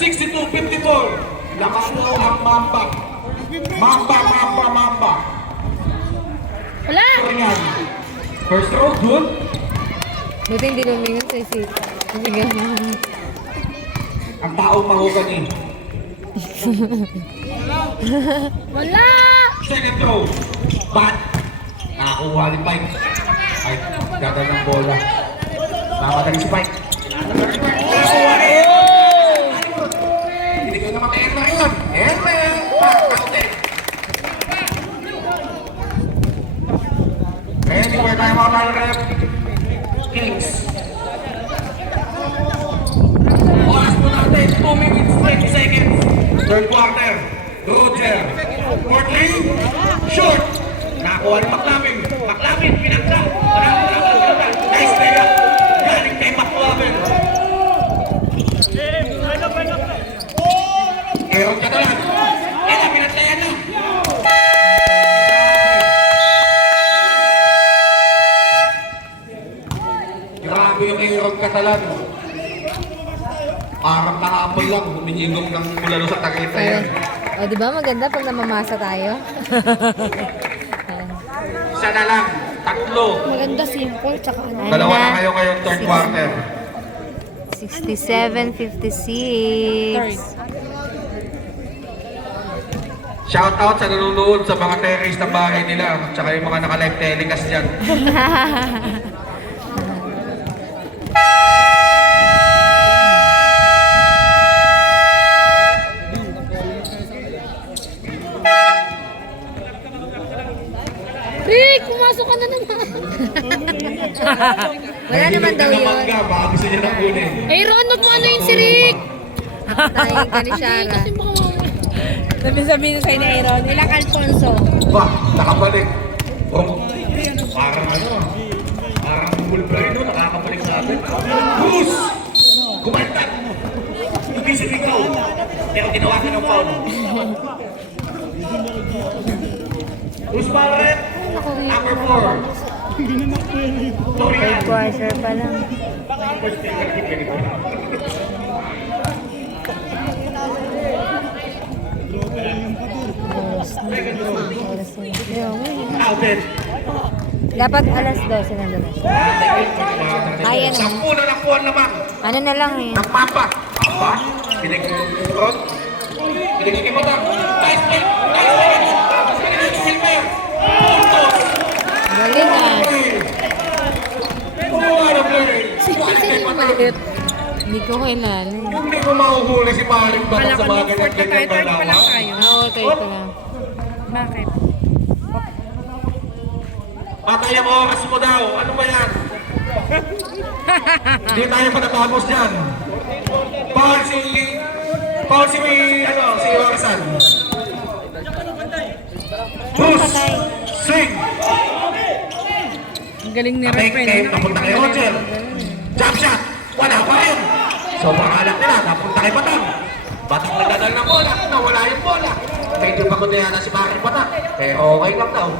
62-54. Nakano ang Mamba. Mamba. Wala! Ayan. First row, good. Buti hindi lumingon sa isip. Sige. Ang taong mahugan eh. Wala! Second throw. Bat. Nakakuha ni Pike. Ay, ganda ng bola. Namadali si Pike. Hindi ko naman kay Elmer yun. Elmer! Counted. Anywhere tayo mga tayo rep. Kings. Oras po natin. 2 minutes, 20 seconds. Third quarter. Roger. For 3. Short. Nakakuha ni Maclavin. Maclavin, pinagda. Nice layup. Galing kay Maclavin. Catalan. Parang nakapol lang, humihigop ng mula sa Tagaytay yan. O, di ba maganda pag namamasa tayo? Isa na lang, tatlo. Maganda, simple, tsaka ano. Dalawa na kayo ngayong third quarter. 67-56. Shoutout sa nanonood sa mga terrace ng bahay nila, tsaka yung mga naka-live telecast dyan. Rick, pumasok ka na naman. Wala naman daw yun. Baka gusto niya na kunin. Eh, Ron, ano yun si Rick? Tayo ka ni Shara. Kasi baka mamaya. Sabi na sa'yo ni Aaron, ilang Alfonso? Ba, nakabalik. Parang ano, parang Wolverine, no? Nakakabalik sa atin. Bruce! Kumaltan! Hindi si Rico. Pero tinawagan ng foul. Bruce Barrett, number 4. Torian. Quarter pa lang. Alvin. Dapat alas 12 nandun na siya. Kaya naman. 10 na nakuha naman. Ano na lang eh. Ng mapa. Mapa? Pinag-rot? Pinag-ikimutan? Nice play! Nice play! Pinag-ikimutan! Puntos! Galing ah. Ano play? Hindi ko kailan. Hindi mo mahuhuli si Paring Batak sa mga Fourth na tayo, ganyan-ganyan third pa lang balawa. tayo. Oo, kayo pa lang. Bakit? Patay ang oras mo daw. Ano ba yan? Hindi tayo patatapos dyan. Paul si Orsan. Bruce! Swing! Ang galing ni Take Referee. game, napunta kay Roger. Jump shot! Wala pa rin! Sobrang alak nila, napunta kay Batang. Batang nagdadal ng bola, nawala yung bola. Medyo pagundahan na si Paring Batang, pero okay lang daw.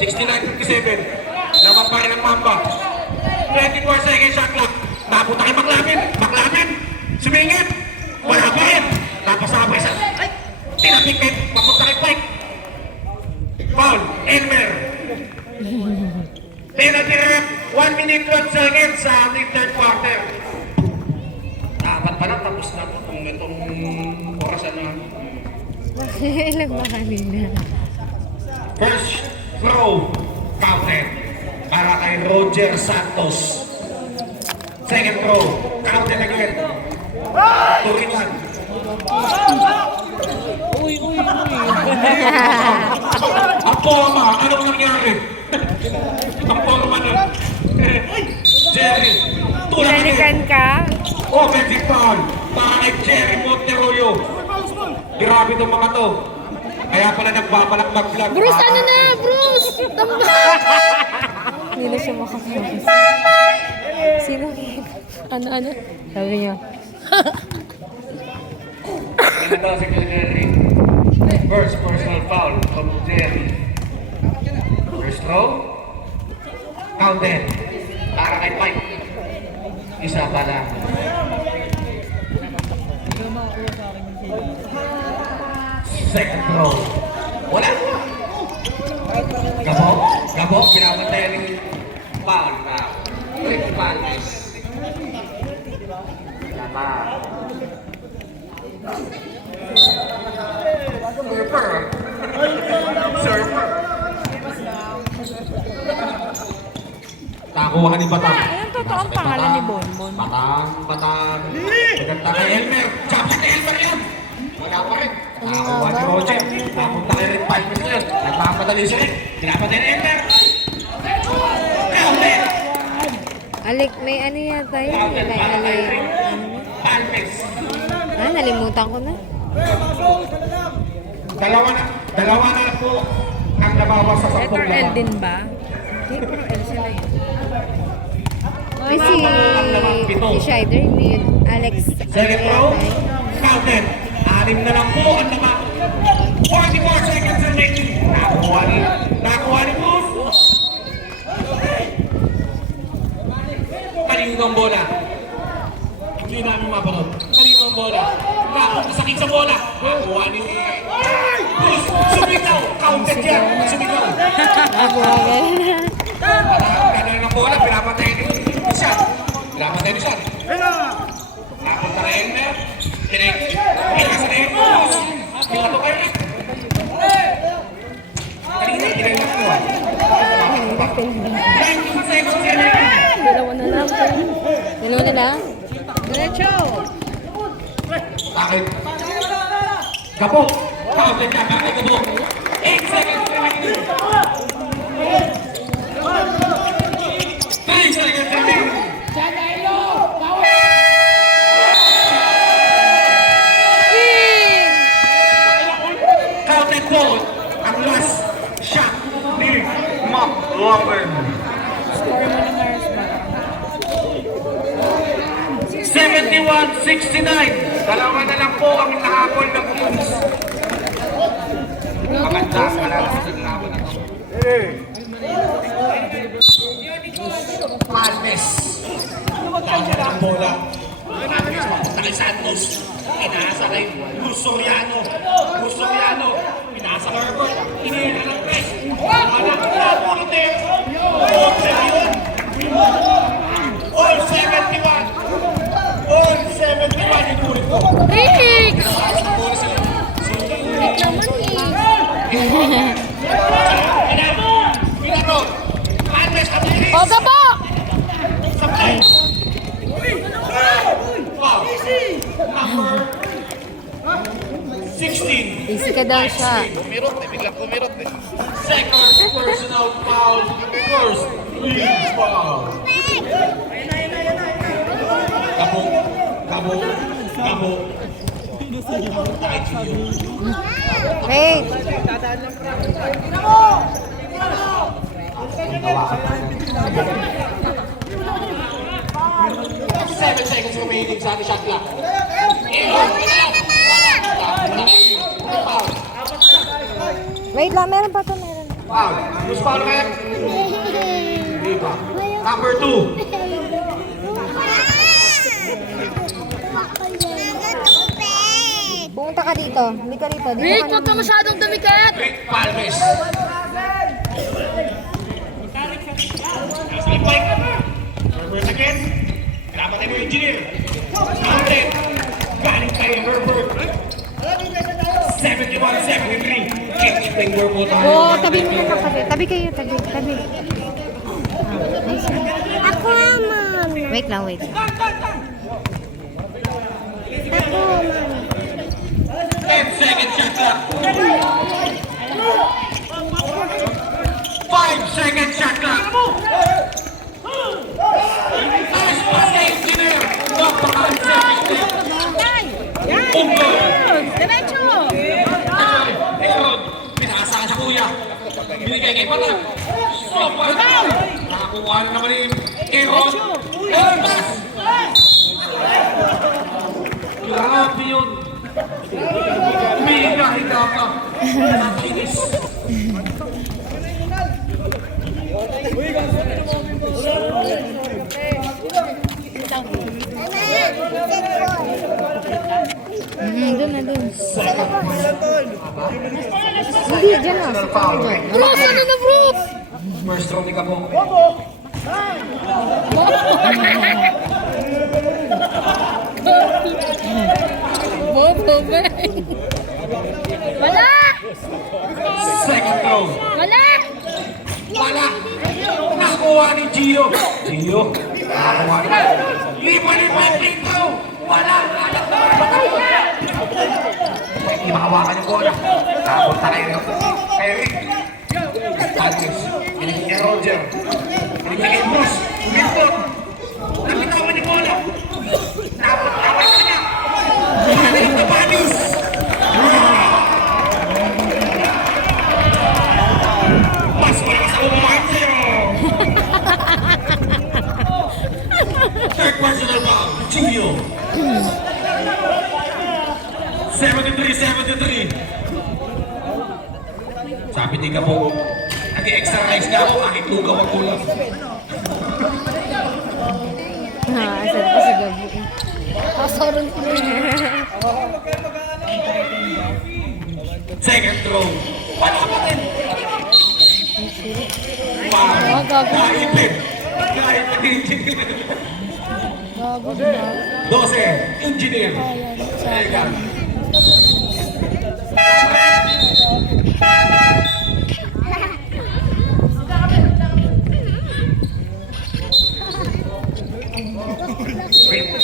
69-57. Laban pa rin ang Mamba. 24 seconds shot clock. Napunta kay Maclamin. Maclamin. Sumingit. Wala pa rin. Napasabay sa... Tinapik kay... Papunta kay Pike. Foul. Elmer. Penalty rep. 1 minute 12 seconds sa ating third quarter. Dapat pala tapos na ito kung itong orasan na. Ilang ba kanina? First throw, counted para kay Roger Santos. Second throw, counted again. 2-1. Ang forma, anong nangyari? Ang forma na. Jerry, tulad Pinanikan ka? offensive foul para kay Jerry Monteroyo. Grabe itong mga to. Kaya pala nagpapalakbag lang. Bruce, ano na? Bruce! Tamba! Hindi na siya makafocus. Sino yun? Ano? Sabi niyo. Ito si Jerry. First personal foul from Jerry. First throw. Counted. Para kay Mike. Isa pa lang. Second throw. Wala. Gabo, pinabantayan ng foul na. Ricky Palmes. Tama. Surfer. Nakuha ni Batang. Anong totoong pangalan ni Bonbon? Batang. Maganda kay Elmer. Jump shot kay Elmer yan. Wala pa rin. Nakakuha ni Roger. Napunta kay Rick Palmes na yun. Nagpapadali si Rick. Pinapatay ni Elmer. Elmer. Alik, may ano yata yun? Alik. Palmes. Ah, nalimutan ko na. Dalawa na po ang nabawas sa Letter 10 L laban. din ba? Hindi, puro L sila yun. Ay, si Scheider, hindi yun. Alex. Second throw, counted. 6 na lang po ang naman. 44 seconds remaining. Nakuha ni Bruce. Kanino ang bola? Hindi namin mapanood. Kanino ang bola? Nakasakit sa bola. Makuha ni Bruce. Sumigaw. Counted yan. Sumigaw. Kanino ang bola? Pinapatay ni siya. Pinapatay ni siya. Napunta na Elmer. Pinasa na Elmer. Pinato kayo. Kanina kinainak mo. 19 seconds yan. Dalawa na lang. Dalawa na lang. Diretso. Bakit? Gapo! Counted ka! Bakit gapo? 8 seconds remaining! 3 seconds remaining! Counted po! Ang last shot ni Mark Logan. 71-69. Dalawa na lang po ang nahabol ng Bulls. Maganda pa lang sa laban na ito. Palmes. Tawag ang bola. Palmes papunta kay Santos. Inaasa kay Luz Soriano. Luz Soriano. Inaasa kay Herbert. Inihila ng press. Wala. Napulot eh. All 71. All 71 yung tulit ko. Rick! Bola sila. Rick naman eh. Pinato. Palmes kapili. O, gabo! Sometimes. Wow. Number 16. Easy ka daw siya. Kumirot eh, biglang kumirot eh. Second personal foul. First league foul. Gabo. Gabo. Gabo. Wait. Seven seconds remaining sa ating shot clock. Wait lang, meron pa to, meron. Foul. Who's foul kaya? Hindi pa. Number 2. Pumunta ka dito. Hindi ka dito. Dito Rick, ka huwag ka naman. masyadong dumikit! Rick Palmes. Nasa Mike. Herbert again. Pinapatay mo yung engineer. Counted. Galing kay Herbert. 71-73. Keep finger mo tayo. Oo, tabi mo na tabi. Tabi kayo, tabi. Tabi. Ako, ma'am. Wait lang, wait lang. 10 seconds shot clock. 5 seconds shot clock. Nice pass kay engineer. Napaka-service. Diretso. Aaron, pinakasakan sa kuya. Binigay kay Patag. Super down! Nakakuha na naman ni Aaron. Aaron pass! Grabe yun. Higa-higa ka. Nakinis. Doon na, doon. Hindi, dyan na. Sa tabi dyan. Bruce, ano na, Bruce? First round ni Kabong. Bobo, ba? Wala! Second round. Wala! Wala! Nakuha ni Gio. Gio? Nakuha ni Lipa-lipa yung free throw. Wala! Hindi makawakan yung bola. Napunta kayo. Kay Rick. Alves. Binigyan kay Roger. Binigyan kay Bruce. Milton. Napitawan ni bola. Napunta kayo sa kanya. Binigyan kay Banis. Mas wala sa umahan sa'yo. Third personal foul. Gio. 73-73. Sabi ni Gabo, nag-exercise nga ako kahit lugaw ang ulam. Asal pa si Gabo. Kasaron ko. Second throw. Wala pa rin. Wow. Naipit. Naipit engineer. 12. Engineer. Teka.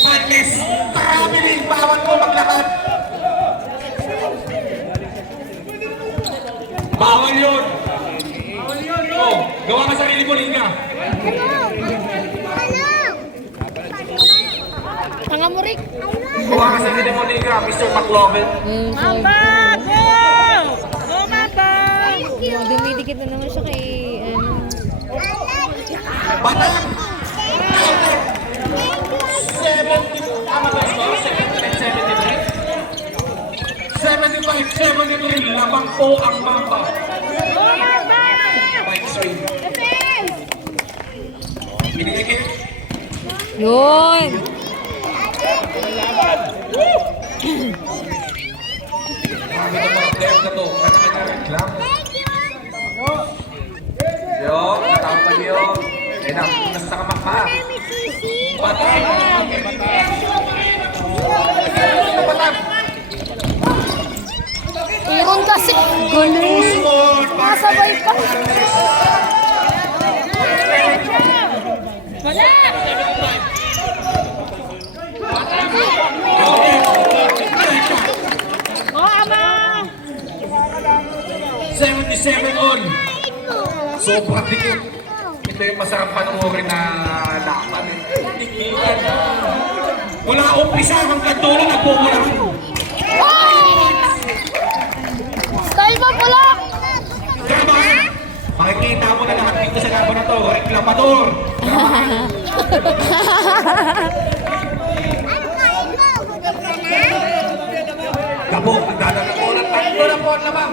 Madness. Traveling. Bawal mo maglakad. Bawal yun. Oh, gawa ka sarili mo, Liga. Tanga mo, Rick. Gawa ka sarili mo, Liga, Mr. McLovin. Mamba! Go! Go, Mamba! Dumidikit na naman siya kay, Batang! 70, tama ba ito? 75, 73, lamang po ang Mamba. Go, Mamba! Mike swing. Binigay kayo. Yun! Marami ng mga players na to. Kanya-kanya lang. Yo, natawag ka niyo. Eh na, nasa kamakma. Batang! Batang! Iron kasi. Galing. Masabay pa. Wala! Go, Ama! 77 on. Sobrang dikit. Ito yung masarap panoorin na laban. Dikitan. Wala umpisa hanggang dulo nagpupulang. Style ba pala? Grabe! Makikita mo na lahat dito sa laban na to. Reklamador. Gabo, nagdadala ko ng tatlo na po ang labang.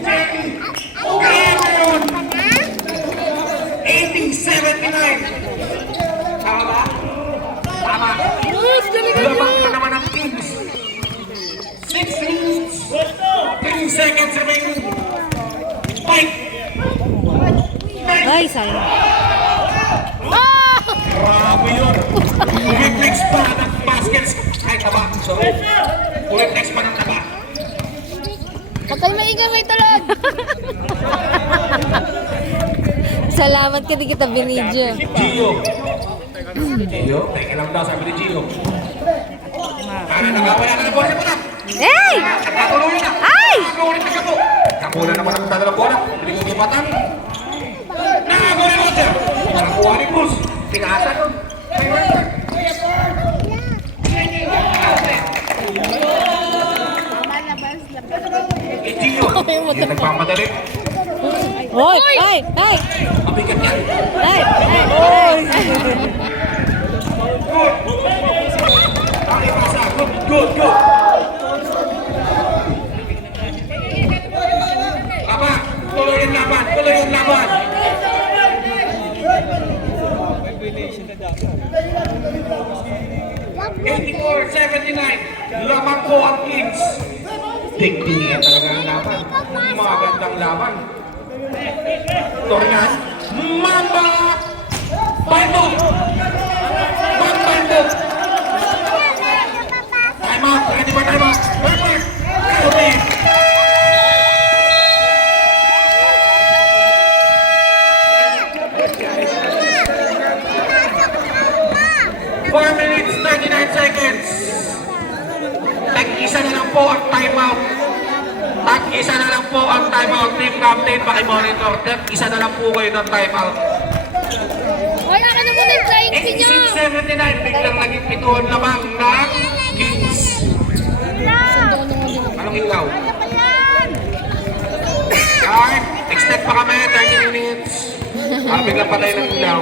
Grabe yun! 1879. Tama ba? Tama. Labang na naman ang Kings. 6 minutes. 3 seconds remaining. Fight! Ay, sayang. Grabe yun! Reflex pa ng baskets. Ay, taba. Sorry. Reflex pa ng taba. Huwag kayo maingay, may talad. Salamat ka, di kita binidyo. Gio. Gio? Teka lang daw, sabi ni Gio. Kanan na nga, wala na ng bola mo na. Hey! Nagkatuloy na. Ay! Nakakulit na kapo. Nakula naman ang dadalang bola. Hindi ko gipatan. Nakakulit mo siya. Nakakuha ni Bruce. Pinasa nun. Eh, Gio. Hindi nagpamadali. Hoy! Ay! Ay! Mabigat yan. Ay! Ay! Good. Pakipasa. Good, good, good. Aba, tuloy yung laban. Tuloy yung laban. Lamang po ang Kings. Tingtingin talaga ang laban. Magandang laban. Torian, Mamba! Baldo! Baldo! Time out! Ready ba time out? Perfect! Ready! 4 minutes, 39 seconds. Tag-isa na lang po ang timeout. Tag-isa na lang po ang timeout. Team captain, pakimonitor. Tag-isa na lang po kayo ng timeout. Wala ka na muna yung flying pin niya. 86-79, biglang naging pituan lamang ng Kings. Anong ilaw? Guard, extend pa kami, 30 minutes. Biglang patay ng ilaw.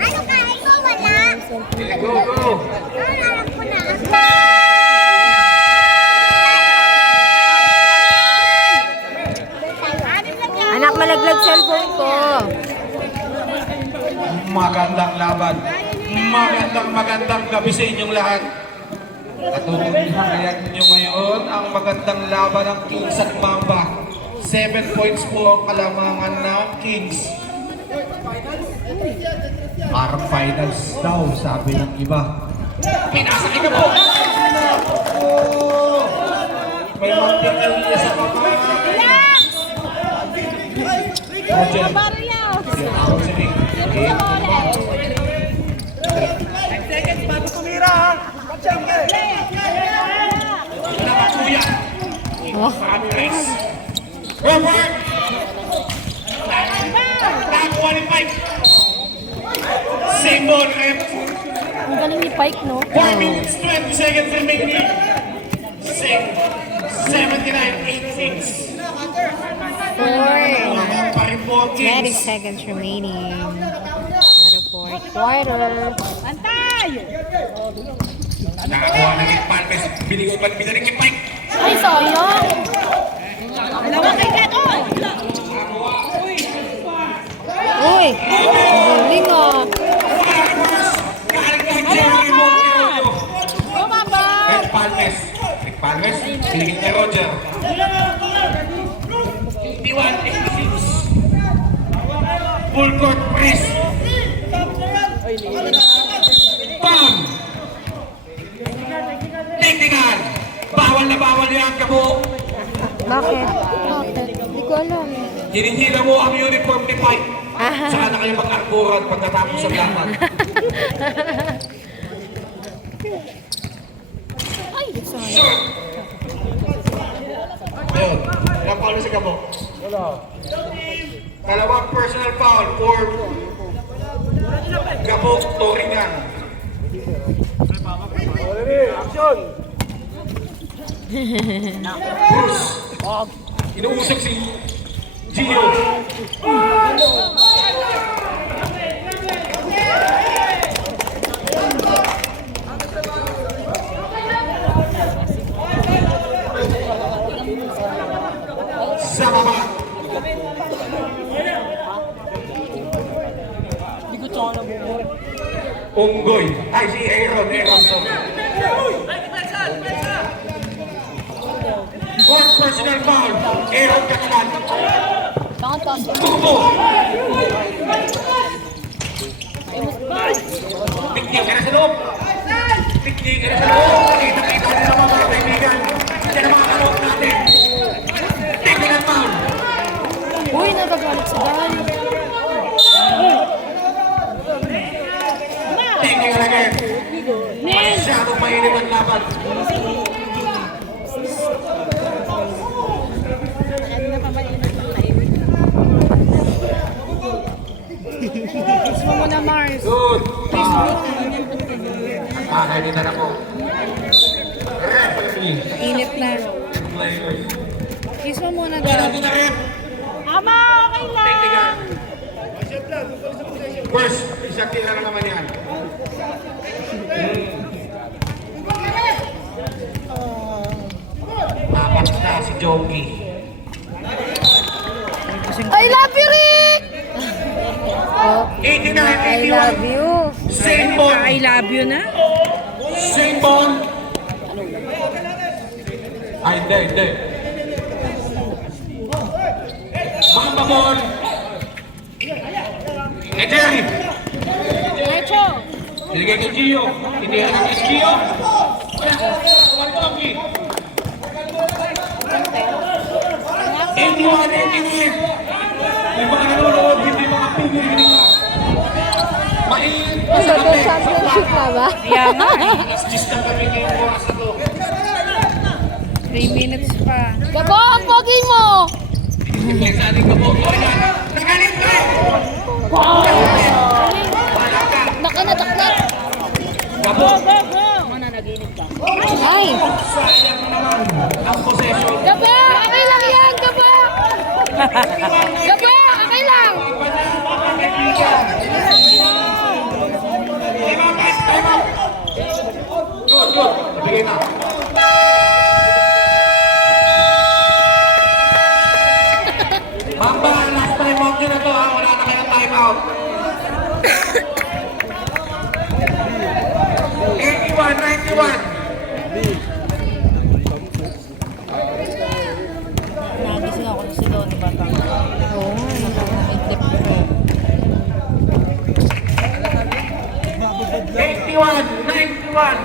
Ano ka? Ikaw wala? Okay, go, go. Alam ko na. Anak, malaglag cellphone ko. Magandang laban. magandang gabi sa inyong lahat. Natutunan nyo ngayon ang magandang laban ng Kings at Mamba. 7 points po ang kalamangan ng Kings. Parang finals daw, sabi ng iba. Pinasakit ka po! May mantikal niya sa kamay. Roger. Sinawag si Nick. Nakatuya. Patres. Robert! Nakakuha ni Pike. Same ball, rep. Ang galing ni Pike, no? 4 minutes, 20 seconds remaining. 79-86. 4. Pa rin po ang 20 Kings. seconds remaining. Out of fourth quarter. Nakakuha na kay Palmes. Binalik kay Pike. Ay, sayang! Uy! Ang galing ah! Galing kay Jerry Monteroyo. Kay Palmes. Kay Palmes, binigay kay Roger. 51-86. Full court press. Bam! Tingnan! Bawal na bawal yan, Kabo. Bakit? Bakit? Hindi ko alam. Hinihila mo ang uniform ni Pike. Saka na kayo mag-arburan pagkatapos ng laban. Shoot! Ayun, ilang foul na si Kabo? Dalawang personal foul for Kabo Toringan. Bruce, inuusap si Gio. Sa baba. Unggoy. Ay, si Aaron, sorry. Fourth personal foul. Aaron Catalan. Tubo. Piknik ka na sa loob. Piknik ka na sa loob. Kita-kita nila mga kaibigan. Yan ang mga kaloob natin. Technical foul. Uy, nagagalit si Dan. Technical again. Masyadong mainit ang laban. Kiss mo muna, Mars. Good. Makakita na po. Referee. Init na. Players. Kiss mo muna, Kaya Dan. natin na rep. Ama, okay lang. Technical. First, isang tira na naman yan. Apat na si Jogi. I love you, Rick! Oh, 89, I 81. love you. Same ball. I love you na. Same ball. Ay, hindi. Mamba ball. Kay Jerry. Derecho. Binigay kay Gio. Hindi na kay Gio. Waldoki. 81-88. May mga nanonood, hindi mga pigil nila. Mainit pa sa Ano to, kape. championship na ba? Kaya nga. Alas 10 na kami ngayong oras na to. 3 minutes pa. Gabo, ang pogi mo! May sa ating kapo. Nagalit ka! Nakanataknak! Gabo! Ay! Sayang naman ang possession. Gabo, okay lang yan, Gabo! Gabo, okay lang! Time out! Good. Nabigay na. Mamba, last time out nyo na to ha. Wala na kayong time out. Nagising ako na sigaw ni Batang. Oo nga, nakakaintip ko. 81, 91.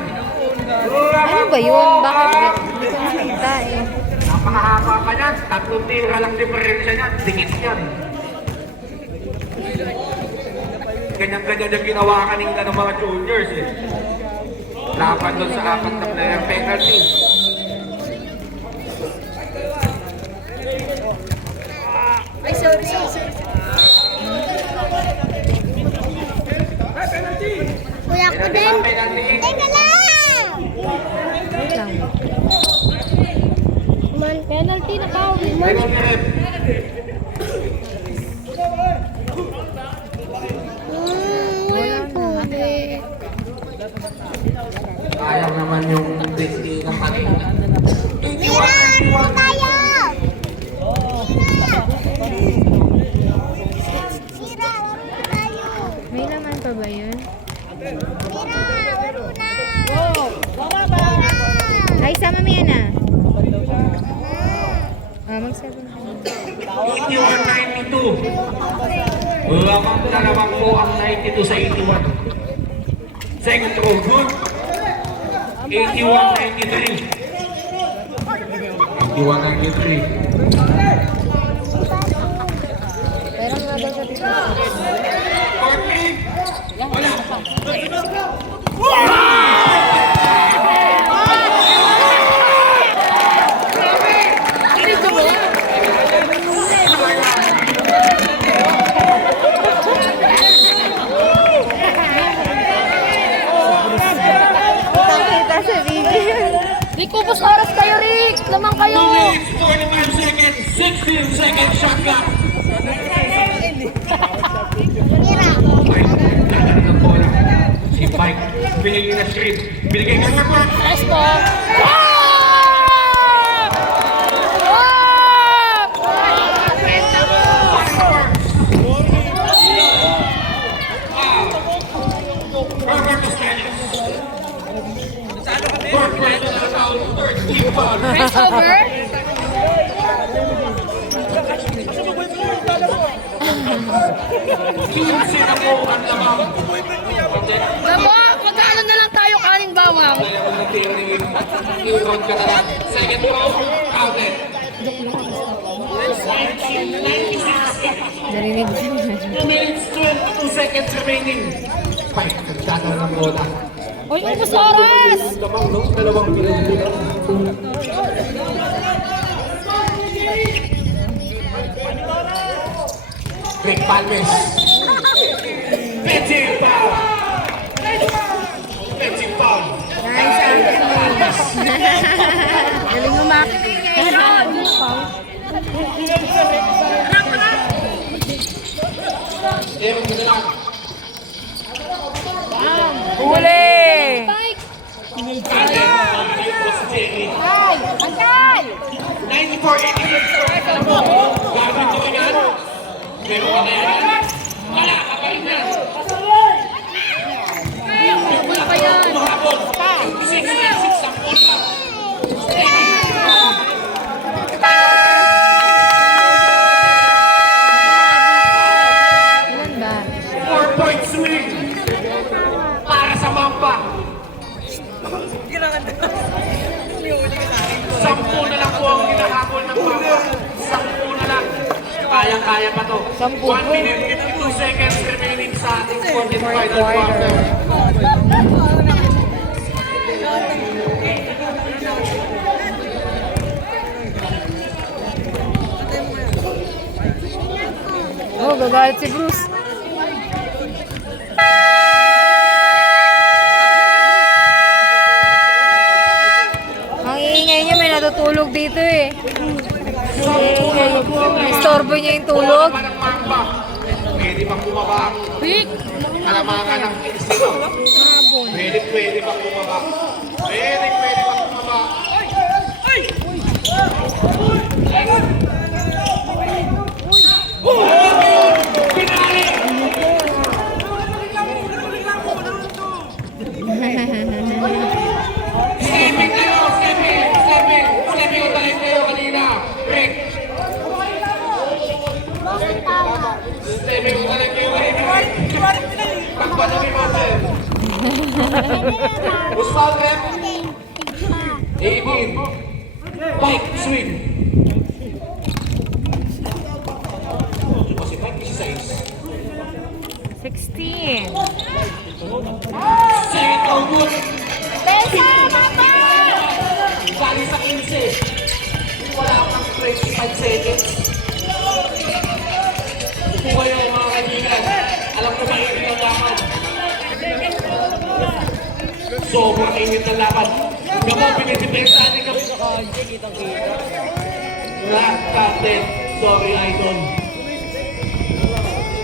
Ano ba yun? Bakit? Hindi ko nakita eh. Napakahaba pa niyan. 3 tira lang diferensya niyan. Dikit yan. Ganyan-ganyan yung ginawa kanina ng mga juniors eh. Laban doon sa 4 na player penalty. Kuya ko din. Teka lang! Wait lang. Man, penalty na foul. Penalty rep. Wala na. Ayaw naman yung desti ng kanina. Tira! Tayo! Tira! Laro tayo! May laman pa ba yun? Tira! Laro na! Ay, sama mo yan ah. Mag-7. 81-92. Lamang na naman po ang 92 sa 81. Second row, good. 81-93. 81-93. Pero nga daw sa tito. Kita sa video. Rick, ubos oras kayo, Rick! Lamang 2 kayo! minutes, 45 seconds, 16 seconds shot clock. Tira! Si Mike, binigay na screen. Binigay ka na pa. Resto! Roberto Stanley. Fourth question na foul, third team foul. Rest over! Pinsin na po ang lamang. Gabo, magkano na lang tayo kaning bawang? Iwan ka na lang. Second row, outlet. Narinig ko. 2 minutes, 22 seconds remaining. Fight, nagdadala ng bola. Uy, ubos oras! Lamang nung dalawang pinagbilang. Rick Palmes. Pitching foul. Pitching foul. Nice, Anthony. Galing mo, Mac. Ewan ko na lang. Huli! Ay, angkal! 94-86. Gagawin ko yan. Pero ka na yan. Wala, kapalit na. Double pa yan! Umahapon. 56-86 ang bola. Ilan ba? 4-point swing. Para sa Mamba. 10 na lang po ang hinahabol ng Mamba. 10 na lang. Kaya-kaya pa to. 10 po. 1 minute 52 seconds remaining sa ating final quarter. Oh, gagalit si Bruce. Ang iingay niya, may natutulog dito eh. Istorbo niya yung tulog. Bola pa ng Mamba. Pwede bang bumaba? Rick! Kalamangan ng Kinsino. Pwede bang bumaba? Pwede bang bumaba? Pinali! Who's foul rep? 18. Mike, swing. Si Mike, 16. 16. Second row, good. Besa, mama! Bali sa 15. Wala kang 25 seconds. Ito kayo mga kaibigan. Alam ko mainit ang laban. Sobrang init ng laban. Gamo, pinitipensa natin kami. Lahat captain. Sorry, idol.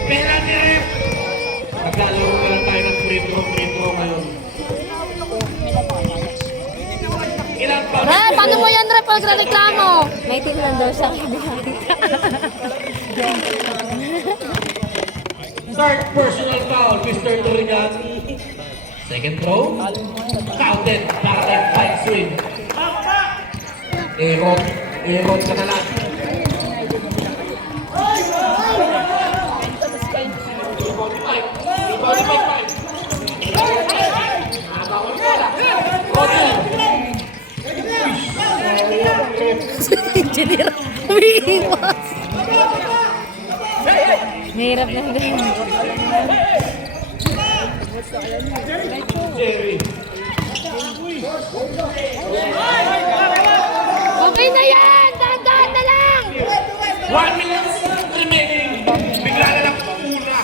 Penalty rep. Naglalaro na lang tayo ng free throw ngayon. Ilang pa? Paano mo yan, Rep, pag reklamo? May team lang daw siya kaibigan. Start personal foul, Mr. Dorigan. Second throw. Counted para kay Mike swing. Aaron ka na lang. Rebound ni Mike. Nabawal ko wala. Roger. Engineer, umiiwas. Mahirap na din. Jerry. Okay na yan! Dahan-dahan na lang! 1 minute remaining. Bigla na lang una.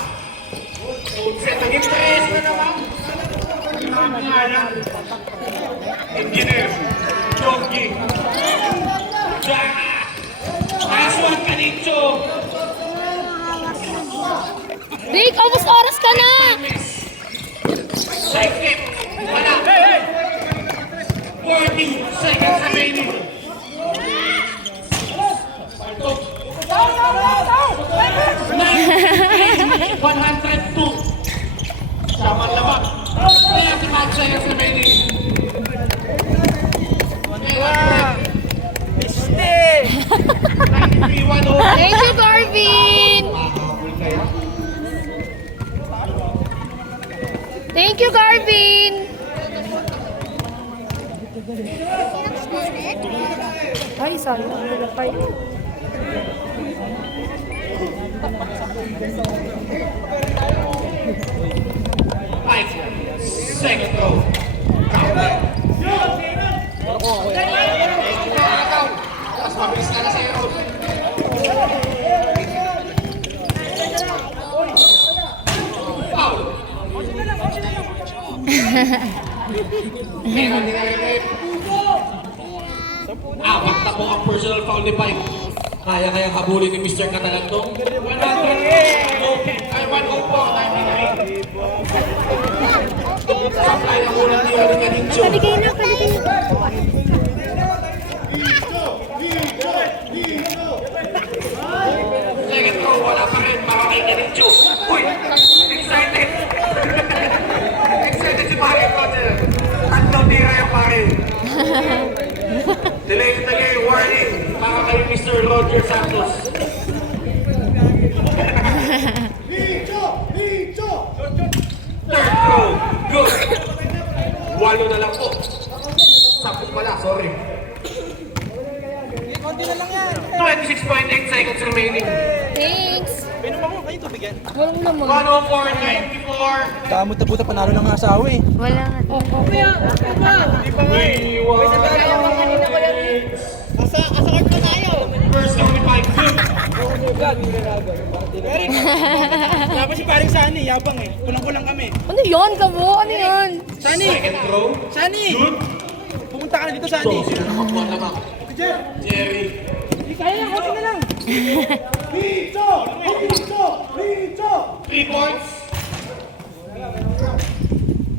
Set ang interest na naman. Engineer. Jogging. Aswang Canicho. Rick, almost oras ka na! Second. Wala. 40 seconds remaining. 102. Saman lamang. 35 seconds remaining. Thank you, Garvin! Thank you, Garvin! Ay, sorry. Five. Second throw. Counter. Mas mabilis ka na sa Aaron. Foul. Penalty na rin. Awak na po ang personal foul ni Pike. Kaya habulin ni Mr. Catalandong. 100. Ay, 104. 93. Supply na muna ni Aaron Canicho. Paligay na, paligay na. Second throw, wala pa rin. Para kay Canicho. Uy! Excited! Excited si Pare Potter. Tatlong tira yung Pare. Delay na game, warning. Para kay Mr. Roger Santos. Third throw, good. 8 na lang po. 10 pala, sorry. 26.8 seconds remaining. Thanks! Walang naman. 104.94. Kamot na puta, panalo ng asawa eh. Wala nga. We want first 25 good. Tapos si paring Sunny, yabang eh. Kulang-kulang kami. Ano yun, Gabo? Ano yun? Sunny! Second throw, Sunny! good. Pumunta ka na dito, So, Sunny. sino nakakuha naman? Jerry. Hindi kaya lang, konti na lang. 3 points.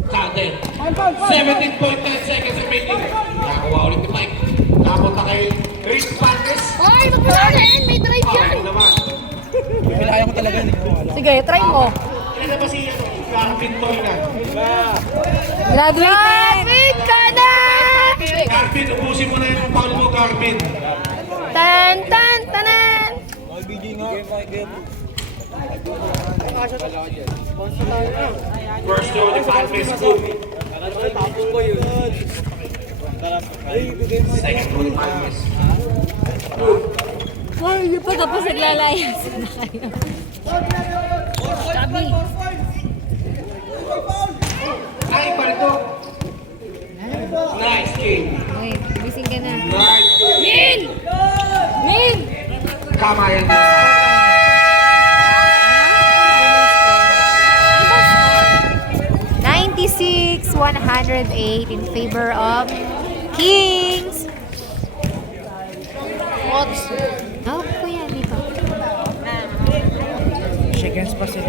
Counted. 17.10 seconds remaining. Nakakuha ulit ni Mike. Nakapunta kay Chris Pantes. Ay, magpapalain! May drive yan! Ano naman? Kaya ko talaga eh. Sige, try mo. Kaya ba si Carpin Toyna? Graduate na yan. Wait ka na! Carpin, ubusin mo na yung foul mo, Carpin. Tan, tan, tanan! First throw, the Pantes good. Second goal pass. Wow, hindi pa tapos naglalayas na kayo. Ay, palito. Nice game. Okay, gising ka na. Nice game. Min! Tama yan. 96-108 in favor of Kings. Oh, kuya, dito. Seconds pa sila.